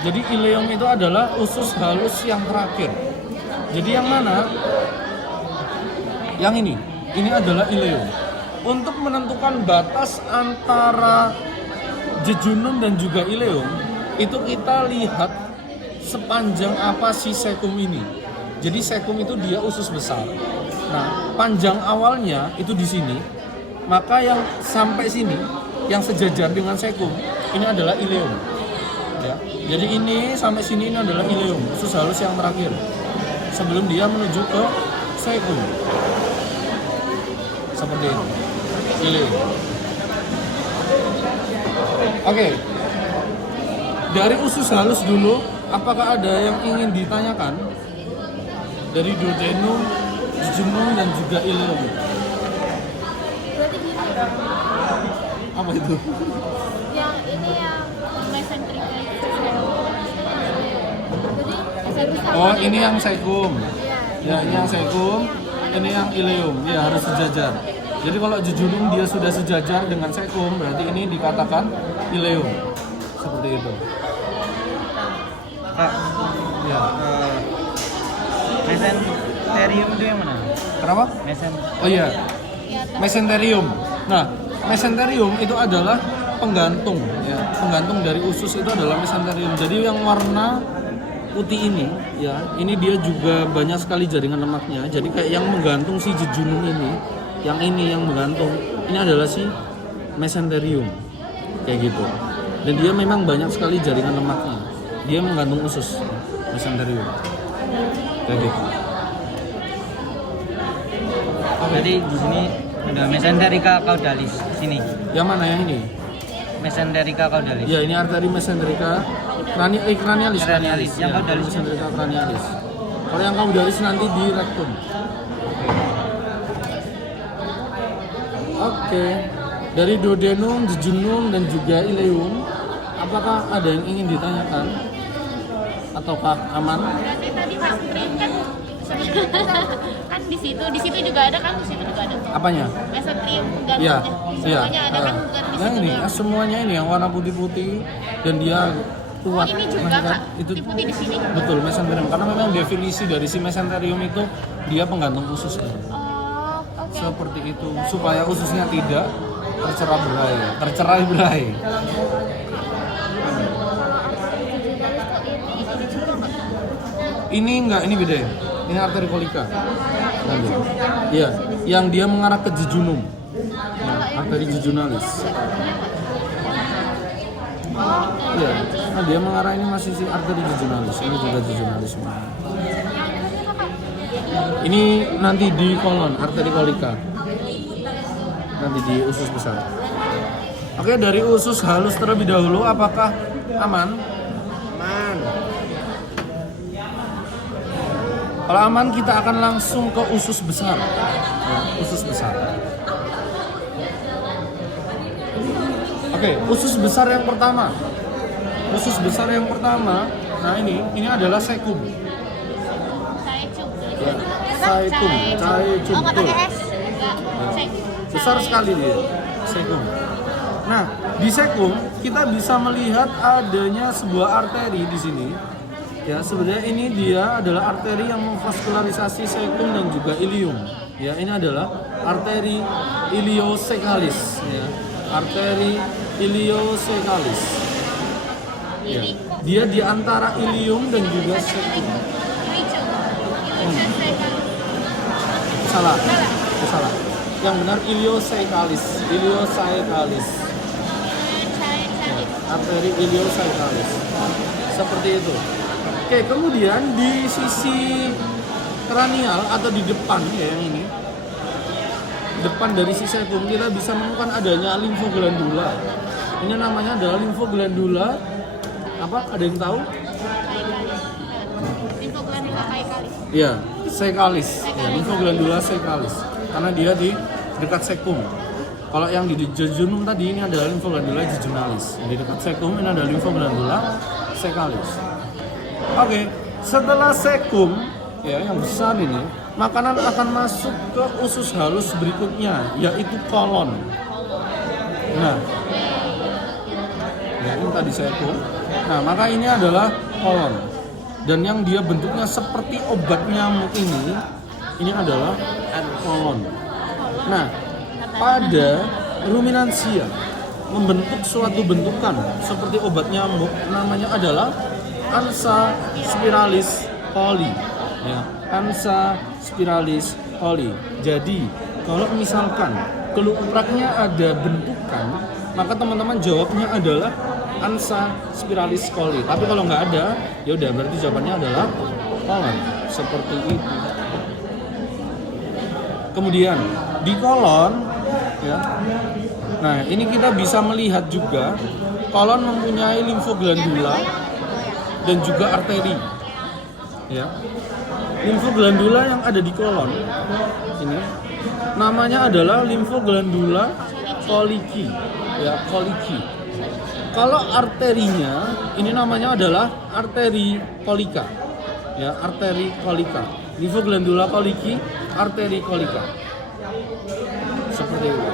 Jadi ileum itu adalah usus halus yang terakhir. Jadi yang mana? Yang ini. Ini adalah ileum. Untuk menentukan batas antara jejunum dan juga ileum, itu kita lihat sepanjang apa si sekum ini. Jadi sekum itu dia usus besar. Nah, panjang awalnya itu di sini. Maka yang sampai sini, yang sejajar dengan sekum, ini adalah ileum. Ya. Jadi ini sampai sini ini adalah ileum, usus halus yang terakhir. Sebelum dia menuju ke sekum. Seperti ini. Ileum. Oke. Dari usus halus dulu, apakah ada yang ingin ditanyakan? Dari duodenum, jejunum dan juga ileum. Berarti gini. Apa itu? Yang ini yang mesenterica itu. Jadi Oh, ini yang sekum. Iya. Ya, ini yang sekum. Ini yang ileum. Ya, harus sejajar. Jadi kalau jejunum dia sudah sejajar dengan sekum, berarti ini dikatakan ileum. Seperti itu. Kak, Ya. mesenterium itu yang mana? Kenapa? Oh iya. Mesenterium. Nah, mesenterium itu adalah penggantung, ya. Penggantung dari usus itu adalah mesenterium. Jadi yang warna putih ini, ya, ini dia juga banyak sekali jaringan lemaknya. Jadi kayak yang menggantung si jejunum ini yang menggantung. Ini adalah si mesenterium. Kayak gitu. Dan dia memang banyak sekali jaringan lemaknya. Dia menggantung usus, mesenterium. Kayak gitu. Berarti di sini ada mesenterica caudalis sini. Yang mana yang ini? Mesenterica caudalis. Ya, ini arteri mesenterica cranialis. Cranialis. Yang Ya, caudalis mesenterica cranialis. Kalau yang caudalis nanti di rektum. Oke. Dari duodenum, jejunum dan juga ileum, apakah ada yang ingin ditanyakan? Ataukah aman? berarti tadi Mas Prim kan kan di situ juga ada kan, di situ juga ada. Apanya? Mesenterium Iya, gantungnya. iya. Semuanya ada kan, bukan di Yang situ ini, doang. semuanya ini yang warna putih-putih dan dia kuat. Ini juga, Kan? Kak, Itu putih-putih di sini. Betul, mesenterium. Karena memang definisi dari si mesenterium itu dia penggantung usus. Oh, oke. Seperti itu, supaya ususnya tidak tercerai-berai. Ini enggak, ini beda ya. Ini arteri kolika. Iya, yang dia mengarah ke jejunum. Ya, arteri jejunalis. Iya, nah dia mengarah ini masih si arteri jejunalis. Ini juga jejunalis. Ini nanti di kolon, arteri kolika. Nanti di usus besar. Oke, dari usus halus terlebih dahulu, apakah aman? Man. Kalau aman, kita akan langsung ke usus besar. Ya, usus besar. Oke, usus besar yang pertama. Usus besar yang pertama, nah ini adalah sekum. Saecum. Ya, saecum, saecum. Oh, nggak pakai S? Enggak. Besar sekali dia, sekum. Nah, di sekum kita bisa melihat adanya sebuah arteri di sini. Ya, sebenarnya ini dia adalah arteri yang memvaskularisasi sekum dan juga ilium. Ya, ini adalah arteri iliocecalis. Ya, arteri iliocecalis. Ya, dia di antara ilium dan juga sekum. Salah. Salah. Yang benar iliocecalis. Iliocecalis. Arteri iliocecalis. Seperti itu. Oke, kemudian di sisi kranial atau di depan ya yang ini. Depan dari sisi sekum kita bisa menemukan adanya limfoglandula. Ini namanya adalah limfoglandula apa? Ada yang tahu? Limfoglandula caecalis. Iya, caecalis. Ya, limfoglandula caecalis. Karena dia di dekat sekum. Kalau yang di jejunum tadi ini adalah limfoglandula jejunalis. Di dekat sekum ini adalah limfoglandula caecalis. Oke, setelah sekum ya yang besar ini, makanan akan masuk ke usus halus berikutnya, yaitu kolon. Nah, ya ini tadi sekum. Nah, maka ini adalah kolon. Dan yang dia bentuknya seperti obat nyamuk ini adalah kolon. Nah, pada ruminansia membentuk suatu bentukan seperti obat nyamuk, namanya adalah Ansa spiralis coli. Ya, Ansa spiralis coli. Jadi, kalau misalkan kelupraknya ada bentukan, maka teman-teman jawabnya adalah Ansa spiralis coli. Tapi kalau nggak ada, ya udah berarti jawabannya adalah kolon. Seperti itu. Kemudian di kolon, ya. Nah, ini kita bisa melihat juga kolon mempunyai limfoglandula dan juga arteri. Ya. Limfoglandula yang ada di kolon ini namanya adalah limfoglandula colici. Ya, colici. Kalau arterinya ini namanya adalah arteri colica. Ya, arteri colica. Limfoglandula colici, arteri colica. Seperti itu.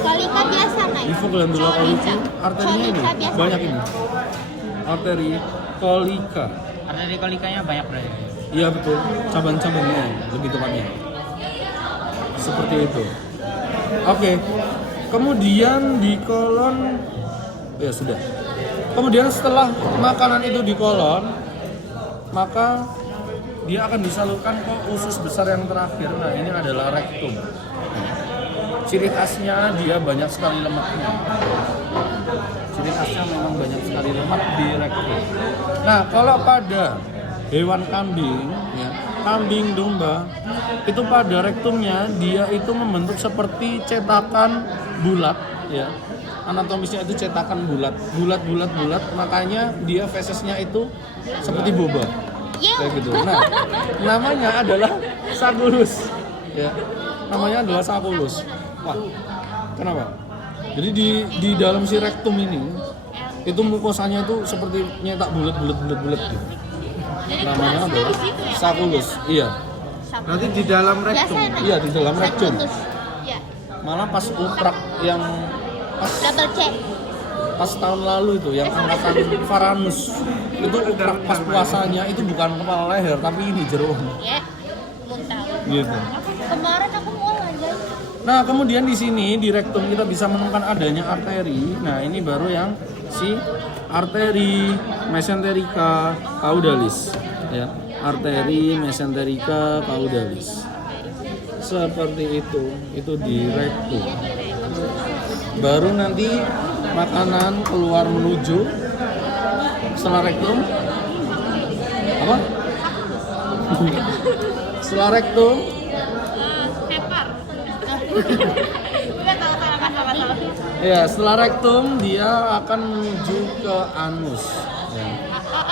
Colica biasa nggak? Limfoglandula colici, arterinya ini banyak ini. Arteri colica. Arteri kolikanya banyak berarti. Iya betul, cabang-cabangnya lebih tepatnya. Seperti itu. Oke. Kemudian di kolon, ya sudah. Kemudian setelah makanan itu di kolon, maka dia akan disalurkan ke usus besar yang terakhir. Nah, ini adalah rektum. Ciri khasnya dia banyak sekali lemaknya. Ciri khasnya memang banyak sekali lemak di rektum. Nah, kalau pada hewan kambing, ya, kambing domba, itu pada rektumnya dia itu membentuk seperti cetakan bulat, ya. Anatomisnya itu cetakan bulat, bulat. Makanya dia fesesnya itu seperti boba, kayak gitu. Nah, namanya adalah saculus, ya. Namanya adalah saculus. Wah, kenapa? Jadi di dalam si rektum ini itu mukosanya itu seperti nyetak bulat gitu. Namanya adalah saculus. Iya. Nanti di dalam rektum. Iya, di dalam rektum. Ya. Malah pas uprak yang Double C. pas tahun lalu itu yang angkatan Varanus itu uprak pas puasanya itu bukan kepala leher tapi ini jeroan. Ya. Belum tahu. Gitu. Kemarin aku mau aja. Nah, kemudian di sini di rektum kita bisa menemukan adanya arteri. Nah, ini baru yang si arteri mesenterica caudalis, ya. Arteri mesenterica caudalis. Seperti itu di rektum. Baru nanti makanan keluar menuju setelah rektum. Apa? Setelah rektum Pepper. Udah tahu apa. Ya, setelah rektum dia akan menuju ke anus. Ya.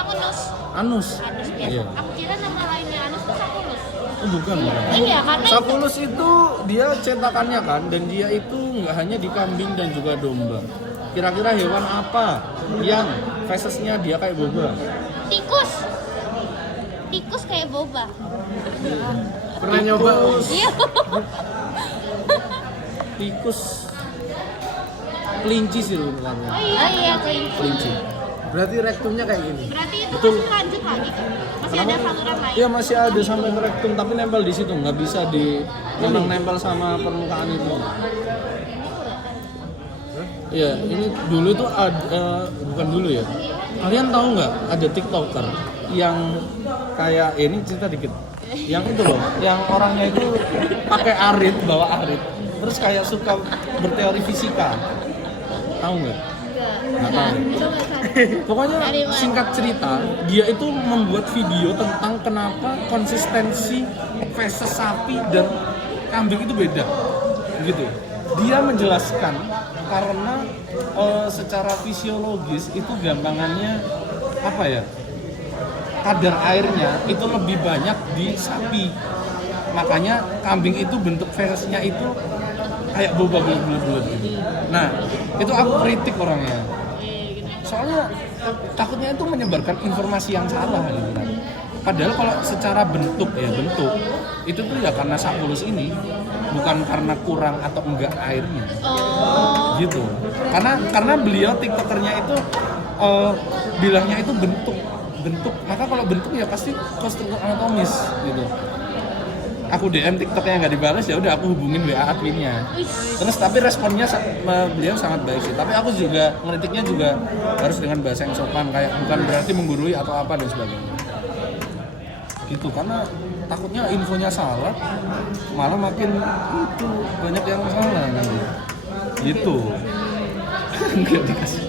Anus. Anus. Anus biasa. Iya. Aku kira nama lainnya anus itu sapulus. Oh, bukan. Iya, karena Sapulus itu dia cetakannya kan, dan dia itu nggak hanya di kambing dan juga domba. Kira-kira hewan apa yang fesesnya dia kayak boba? tikus. Tikus kayak boba. Pernah nyoba? Iya. Tikus. Kelinci sih lu namanya. Oh iya, kelinci. Kelinci. Berarti rektumnya kayak gini. Berarti itu Betul. masih lanjut lagi kan? Masih ada saluran lain. Iya, masih ada sampai ke rektum tapi nempel di situ, nggak bisa memang nempel sama permukaan itu. Iya, ini dulu tuh ada, bukan dulu ya. Kalian tahu nggak ada TikToker yang kayak ini cerita dikit. Yang itu loh, yang orangnya itu pakai arit, bawa arit, terus kayak suka berteori fisika. Tahu nggak? Nggak tahu. Pokoknya singkat cerita, dia itu membuat video tentang kenapa konsistensi feses sapi dan kambing itu beda, gitu. Dia menjelaskan karena secara fisiologis itu gampangannya apa ya? Kadar airnya itu lebih banyak di sapi, makanya kambing itu bentuk fesesnya itu kayak boba bulat-bulat gitu. Nah, itu aku kritik orangnya. Soalnya takutnya itu menyebarkan informasi yang salah gitu kan. Padahal kalau secara bentuk itu tuh ya karena sapulus ini, bukan karena kurang atau enggak airnya. Gitu. Karena beliau TikTokernya itu bilangnya itu bentuk. Maka kalau bentuk ya pasti konstruktor anatomis gitu. Aku DM TikToknya nggak dibalas, ya udah aku hubungin WA adminnya. Terus tapi responnya beliau sangat baik sih. Tapi aku juga ngeritiknya juga harus dengan bahasa yang sopan, kayak bukan berarti menggurui atau apa dan sebagainya. Gitu, karena takutnya infonya salah, malah makin itu banyak yang salah nanti. Gitu. Nggak dikasih.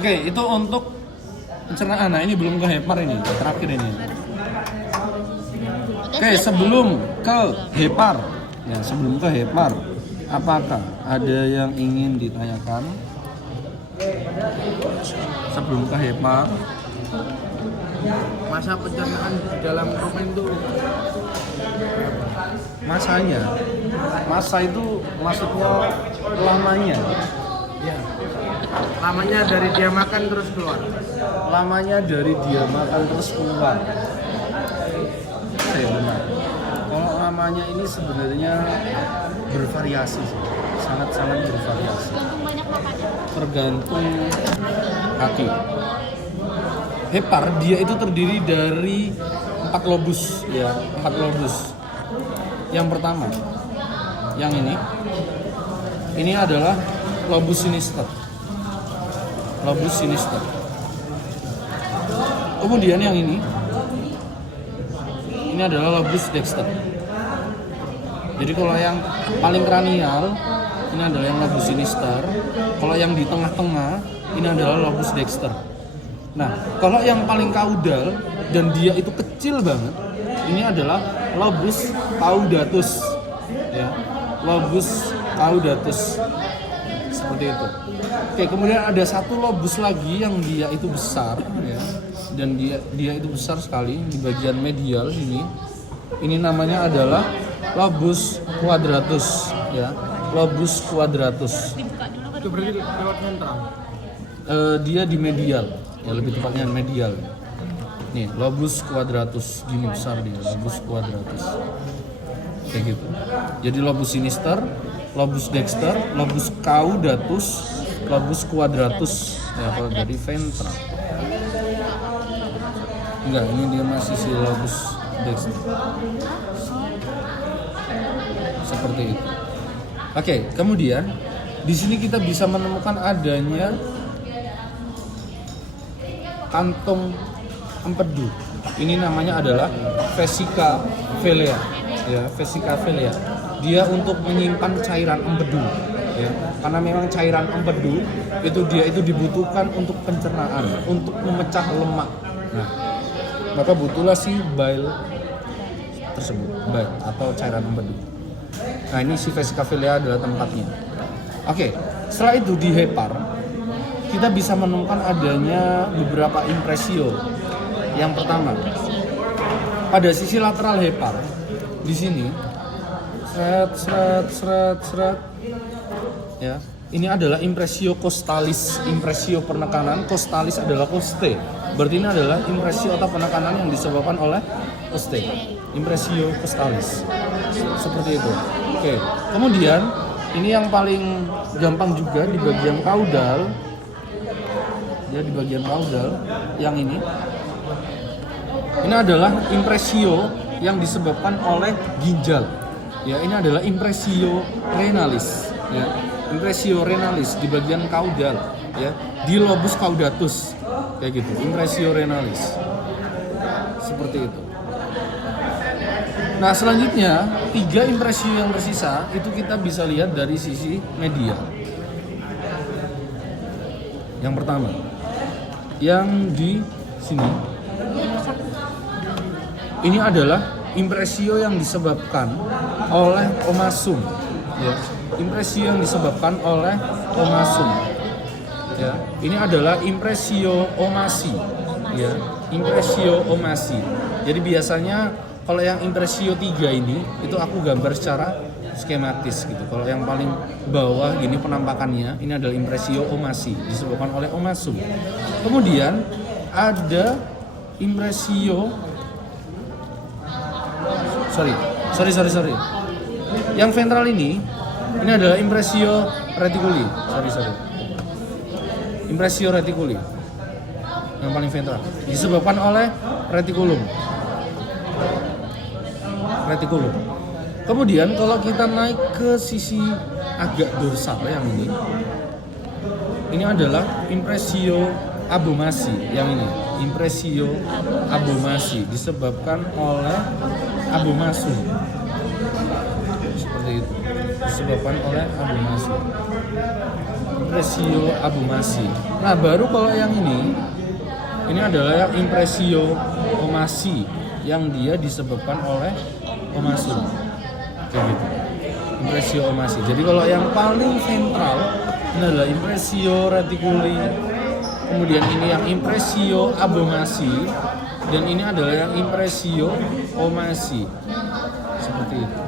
Oke, itu untuk pencernaan. Nah, ini belum ke hepar ini, terakhir ini. Oke, sebelum ke hepar, apakah ada yang ingin ditanyakan? Sebelum ke hepar, Masa pencernaan di dalam rumen tuh masa itu maksudnya lamanya. ya. Lamanya dari dia makan terus keluar. Ya benar. Kalau lamanya ini sebenarnya bervariasi sih, sangat-sangat bervariasi. Gantung banyak makannya. Tergantung hati. Hepar dia itu terdiri dari 4 lobus, ya, 4 lobus. Yang pertama, yang ini adalah lobus sinister. Kemudian yang ini adalah lobus dexter. Jadi kalau yang paling kranial ini adalah yang lobus sinister. Kalau yang di tengah-tengah ini adalah lobus dexter. Nah, kalau yang paling kaudal dan dia itu kecil banget, ini adalah lobus caudatus. Ya, lobus caudatus. Seperti itu. Oke, kemudian ada satu lobus lagi yang dia itu besar, ya. Dan dia itu besar sekali di bagian medial ini. Ini namanya adalah lobus quadratus, ya. Lobus quadratus. Itu berarti lewat sentral. Dia di medial, ya, lebih tepatnya medial. Nih, lobus quadratus, gini besar dia, lobus quadratus. Kayak gitu. Jadi lobus sinister, lobus dexter, lobus caudatus, lobus quadratus, ya, kalau dari ventral. Enggak, ini dia masih si lobus dexter. Seperti itu. Oke, kemudian di sini kita bisa menemukan adanya kantung empedu. Ini namanya adalah vesica velea. Ya, vesica velea. Dia untuk menyimpan cairan empedu. Ya, karena memang cairan empedu itu dibutuhkan untuk pencernaan, untuk memecah lemak. Nah, maka butuhlah si bile tersebut, bile atau cairan empedu. Nah, ini si vesicavilea adalah tempatnya. Oke, setelah itu di hepar kita bisa menemukan adanya beberapa impresio. Yang pertama, pada sisi lateral hepar di sini, seret, ya. Ini adalah impresio costalis, impresio penekanan. Costalis adalah coste. Berarti ini adalah impresio atau penekanan yang disebabkan oleh coste. Impresio costalis. Seperti itu. Oke. Kemudian ini yang paling gampang juga di bagian kaudal. Ya, di bagian kaudal yang ini. Ini adalah impresio yang disebabkan oleh ginjal. Ya, ini adalah impresio renalis. Ya. Impresio renalis di bagian kaudal, ya, di lobus caudatus, kayak gitu. Impresio renalis, seperti itu. Nah, selanjutnya 3 impresio yang tersisa itu kita bisa lihat dari sisi media. Yang pertama, yang di sini, ini adalah impresio yang disebabkan oleh omasum, ya. Impresio yang disebabkan oleh omasum, ya. Ini adalah impresio omasi, ya. Impresio omasi. Jadi biasanya kalau yang impresio 3 ini itu aku gambar secara skematis gitu. Kalau yang paling bawah gini penampakannya, ini adalah impresio omasi disebabkan oleh omasum. Kemudian ada impresio sorry. Yang ventral ini adalah impresio reticuli. Sorry. Impresio reticuli. Yang paling ventral disebabkan oleh retikulum. Kemudian kalau kita naik ke sisi agak dorsal yang ini adalah impresio abomasi yang ini. Impresio abomasi disebabkan oleh abomasum. Seperti itu. Disebabkan oleh abomasi. Impresio abomasi. Nah, baru kalau yang ini adalah yang impresio omasi yang dia disebabkan oleh omasum. Kayak gitu. Impresio omasi. Jadi kalau yang paling sentral ini adalah impresio reticuli. Kemudian ini yang impresio abomasi dan ini adalah yang impresio omasi. Seperti itu.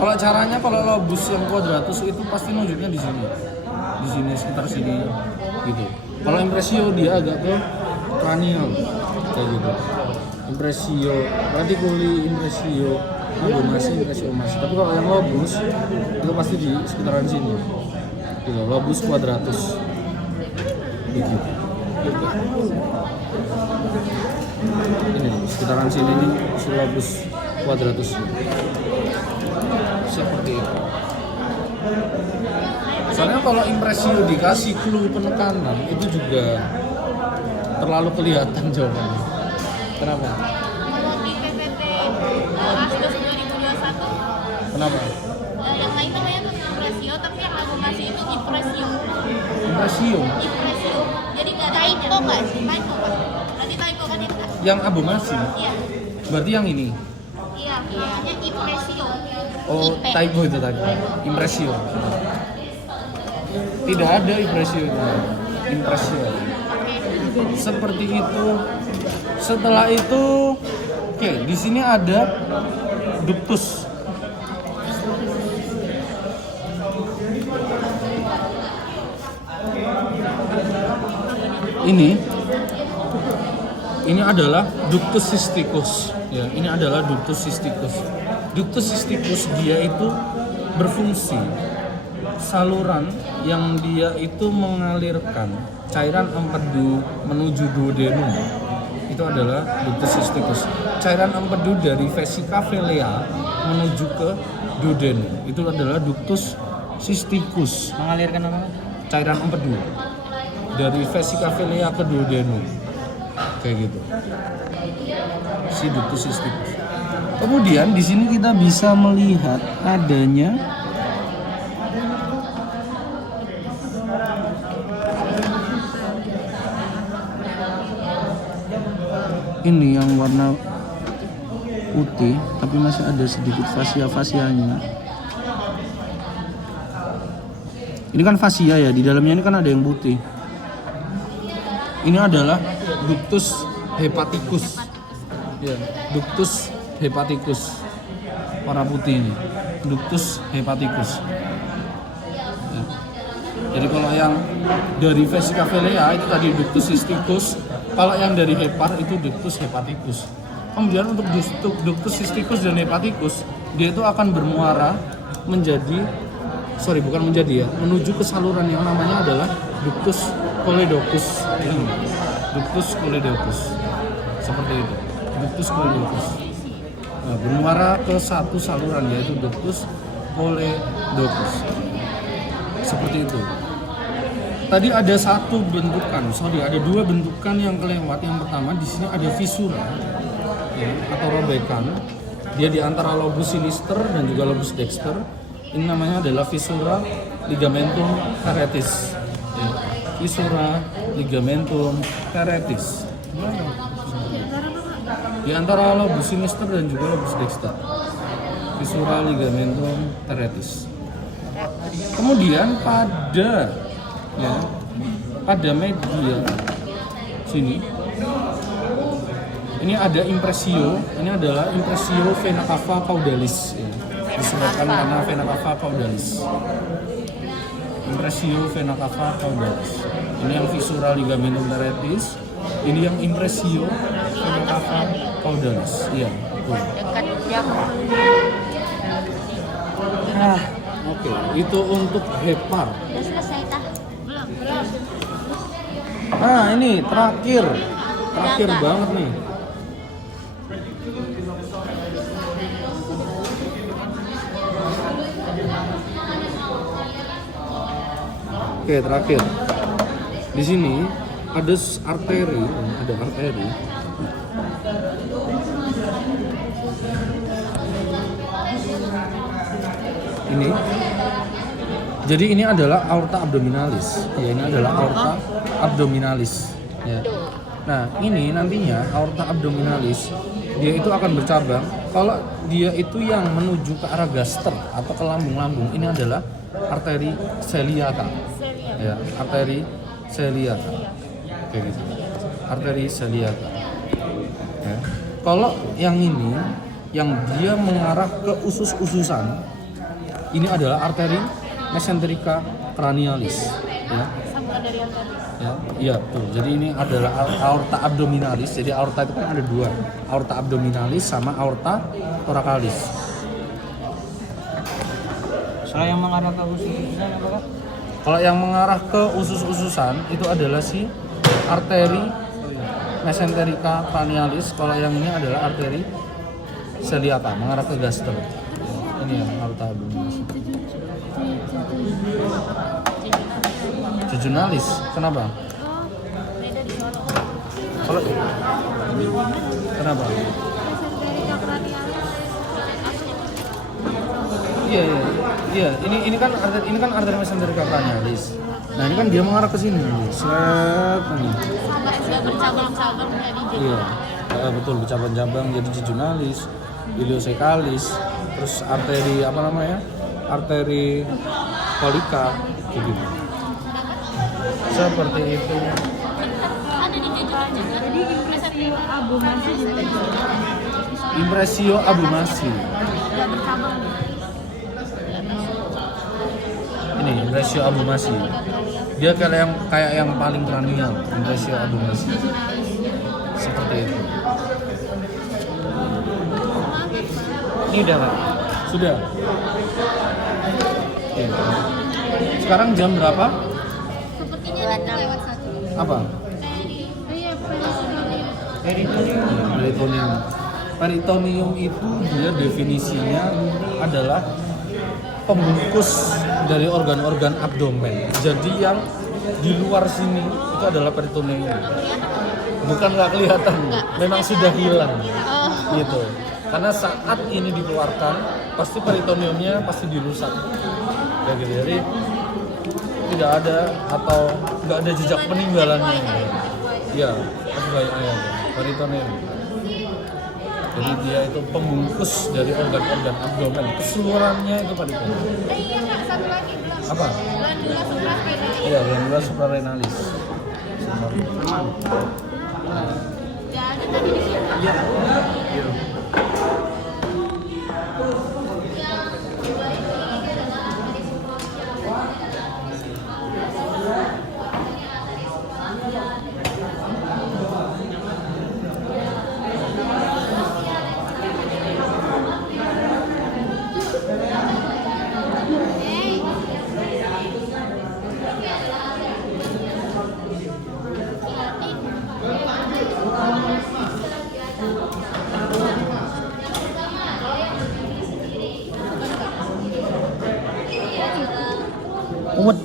Kalau caranya kalau lobus yang kuadratus itu pasti nunjuknya di sini sekitar sini gitu. Kalau impresio dia agak ke cranial kayak gitu. Impresio reticuli, impresio abomasi, impresio omasi. Tapi kalau yang lobus itu pasti di sekitaran sini. Gitu, lobus quadratus. Begitu. Ini sekitaran sini nih si lobus quadratus. Seperti itu. Soalnya kalau impresio dikasih clue penekanan itu juga terlalu kelihatan jawabannya. Kenapa? Kalau di PPT Asdos 2021 Kenapa? yang lain namanya tuh impresio, tapi yang abomasi itu impresio. Impresio. Jadi nggak ada typo nggak sih? Typo kan? Berarti typo kan itu? Yang abomasi. Iya. Berarti yang ini. Iya, namanya impresio. Oh, typo itu tadi. Impresio. Tidak ada impresio itu. Impresio. Seperti itu. Setelah itu, oke, di sini ada ductus. Ini adalah ductus cysticus. Ya, ini adalah ductus cysticus. Ductus cysticus dia itu berfungsi saluran yang dia itu mengalirkan cairan empedu menuju duodenum. Itu adalah ductus cysticus. Cairan empedu dari vesicavilea menuju ke duodenum. Itu adalah ductus cysticus. Mengalirkan apa? Cairan empedu dari vesicavilea ke duodenum. Kayak gitu. Si ductus cysticus. Kemudian di sini kita bisa melihat adanya ini yang warna putih tapi masih ada sedikit fasia-fasianya. Ini kan fasia ya, di dalamnya ini kan ada yang putih. Ini adalah ductus hepaticus. Ya, ductus hepaticus. Warna putih ini. Ductus hepaticus. Ya. Jadi kalau yang dari vesicavelea itu tadi ductus cysticus, kalau yang dari hepar itu ductus hepaticus. Kemudian untuk ductus cysticus dan hepaticus, dia itu akan bermuara menuju ke saluran yang namanya adalah ductus choledocus. Ductus choledocus. Seperti itu. Ductus choledocus. Nah, bermuara ke satu saluran yaitu ductus choledocus. Seperti itu. Tadi ada ada dua bentukan yang kelewat. Yang pertama di sini ada fisura, ya, atau robekan. Dia di antara lobus sinister dan juga lobus dexter. Ini namanya adalah fisura ligamentum caretis. Ya. Fisura ligamentum caretis. Di antara lobus sinister dan juga lobus dexter. Fisura ligamentum caretis. Kemudian pada media sini ini ada impresio, ini adalah impresio vena cava caudalis, ya. Disebabkan karena vena cava caudalis. Impresio vena cava caudalis. Ini yang fisura ligamentum caretis, ini yang impresio vena cava caudalis. Iya, betul. Dekat jam. Oke, itu untuk hepar. Udah selesai tah? Belum. Nah, ini terakhir banget nih. Oke, terakhir. Di sini ada arteri. Ini. Jadi ini adalah aorta abdominalis. Ya, ini adalah aorta abdominalis. Ya. Nah, ini nantinya aorta abdominalis dia itu akan bercabang. Kalau dia itu yang menuju ke arah gaster atau ke lambung-lambung, ini adalah arteri celiaca. Ya, arteri celiaca. Kayak gitu. Arteri celiaca. Ya. Kalau yang ini yang dia mengarah ke usus-ususan, ini adalah arteri mesenterica cranialis. Ya. Sambungan dari yang tadi. Ya, iya tuh. Jadi ini adalah aorta abdominalis. Jadi aorta itu kan ada dua, aorta abdominalis sama aorta thoracalis. Kalau yang mengarah ke usus-ususan apa Kak? Kalau yang mengarah ke usus-ususan itu adalah si arteri mesenterica cranialis. Kalau yang ini adalah arteri celiaca mengarah ke gaster. Ini yang aorta abdominalis. Jejunalis, kenapa? Oh, beda di sono. Kalau kenapa? Mesenterica cranialis. Iya. Ini kan arteri mesenterica cranialis. Nah, ini kan dia mengarah ke sini. Set ini. Sampai dia bercabang-cabang jadi jadi. Iya. Betul, bercabang-cabang jadi jejunalis, ileocecalis, terus arteri arteri colica gitu. Seperti itu. Ada di jejak juga. Jadi mesenterica abumasi juga. Impresio abumasi. Dia bercabang. Ini impresio abumasi. Dia kayak yang paling kranial, impresio abumasi. Seperti itu. Ini udah Kak? Sudah. Oke. Sekarang jam berapa? Sepertinya ada lewat satu. Apa? Iya, peristonium. Peritoneum. Peritoneum itu dia definisinya adalah pembungkus dari organ-organ abdomen. Jadi yang di luar sini itu adalah peritoneum. Bukan nggak kelihatan, memang sudah hilang. Oh. Gitu. Karena saat ini dikeluarkan, pasti peritoneumnya pasti dirusak. Kayak gitu. Jadi tidak ada atau nggak ada jejak peninggalannya. Ya, itu kayak peritoneum. Jadi dia itu pembungkus dari organ-organ abdomen keseluruhannya itu Pak Diko. Iya kak, satu lagi belum. Apa? Glandula supraspinalis. Iya, glandula suprarenalis. Ya ada tadi di sini. Iya.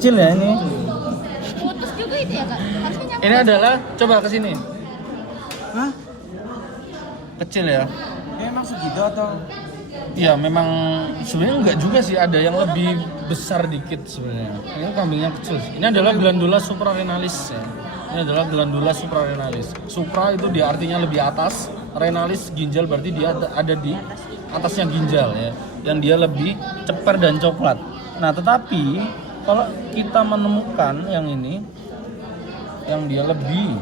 Kecil ya ini. Putus juga itu ya kak. Harusnya nyambung. Ini adalah coba ke sini. Hah? Kecil ya. Emang segitu atau? Iya, memang sebenarnya enggak juga sih, ada yang lebih besar dikit sebenarnya. Ini kambingnya kecil. Ini adalah glandula suprarenalis ya. Ini adalah glandula suprarenalis. Supra itu dia artinya lebih atas, renalis ginjal berarti dia ada di atasnya ginjal ya. Yang dia lebih ceper dan coklat. Nah, tetapi kalau kita menemukan yang ini yang dia lebih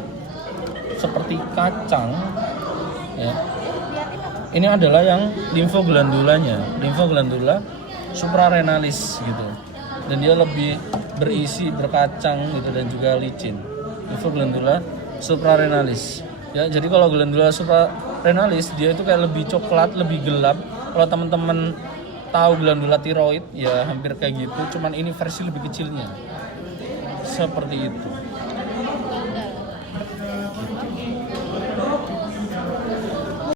seperti kacang ya. Ini adalah yang limfoglandulanya, limfoglandula suprarenalis gitu. Dan dia lebih berisi berkacang gitu dan juga licin. Limfoglandula suprarenalis. Ya, jadi kalau glandula suprarenalis dia itu kayak lebih coklat, lebih gelap. Kalau teman-teman tahu glandula tiroid ya hampir kayak gitu, cuman ini versi lebih kecilnya. Seperti itu.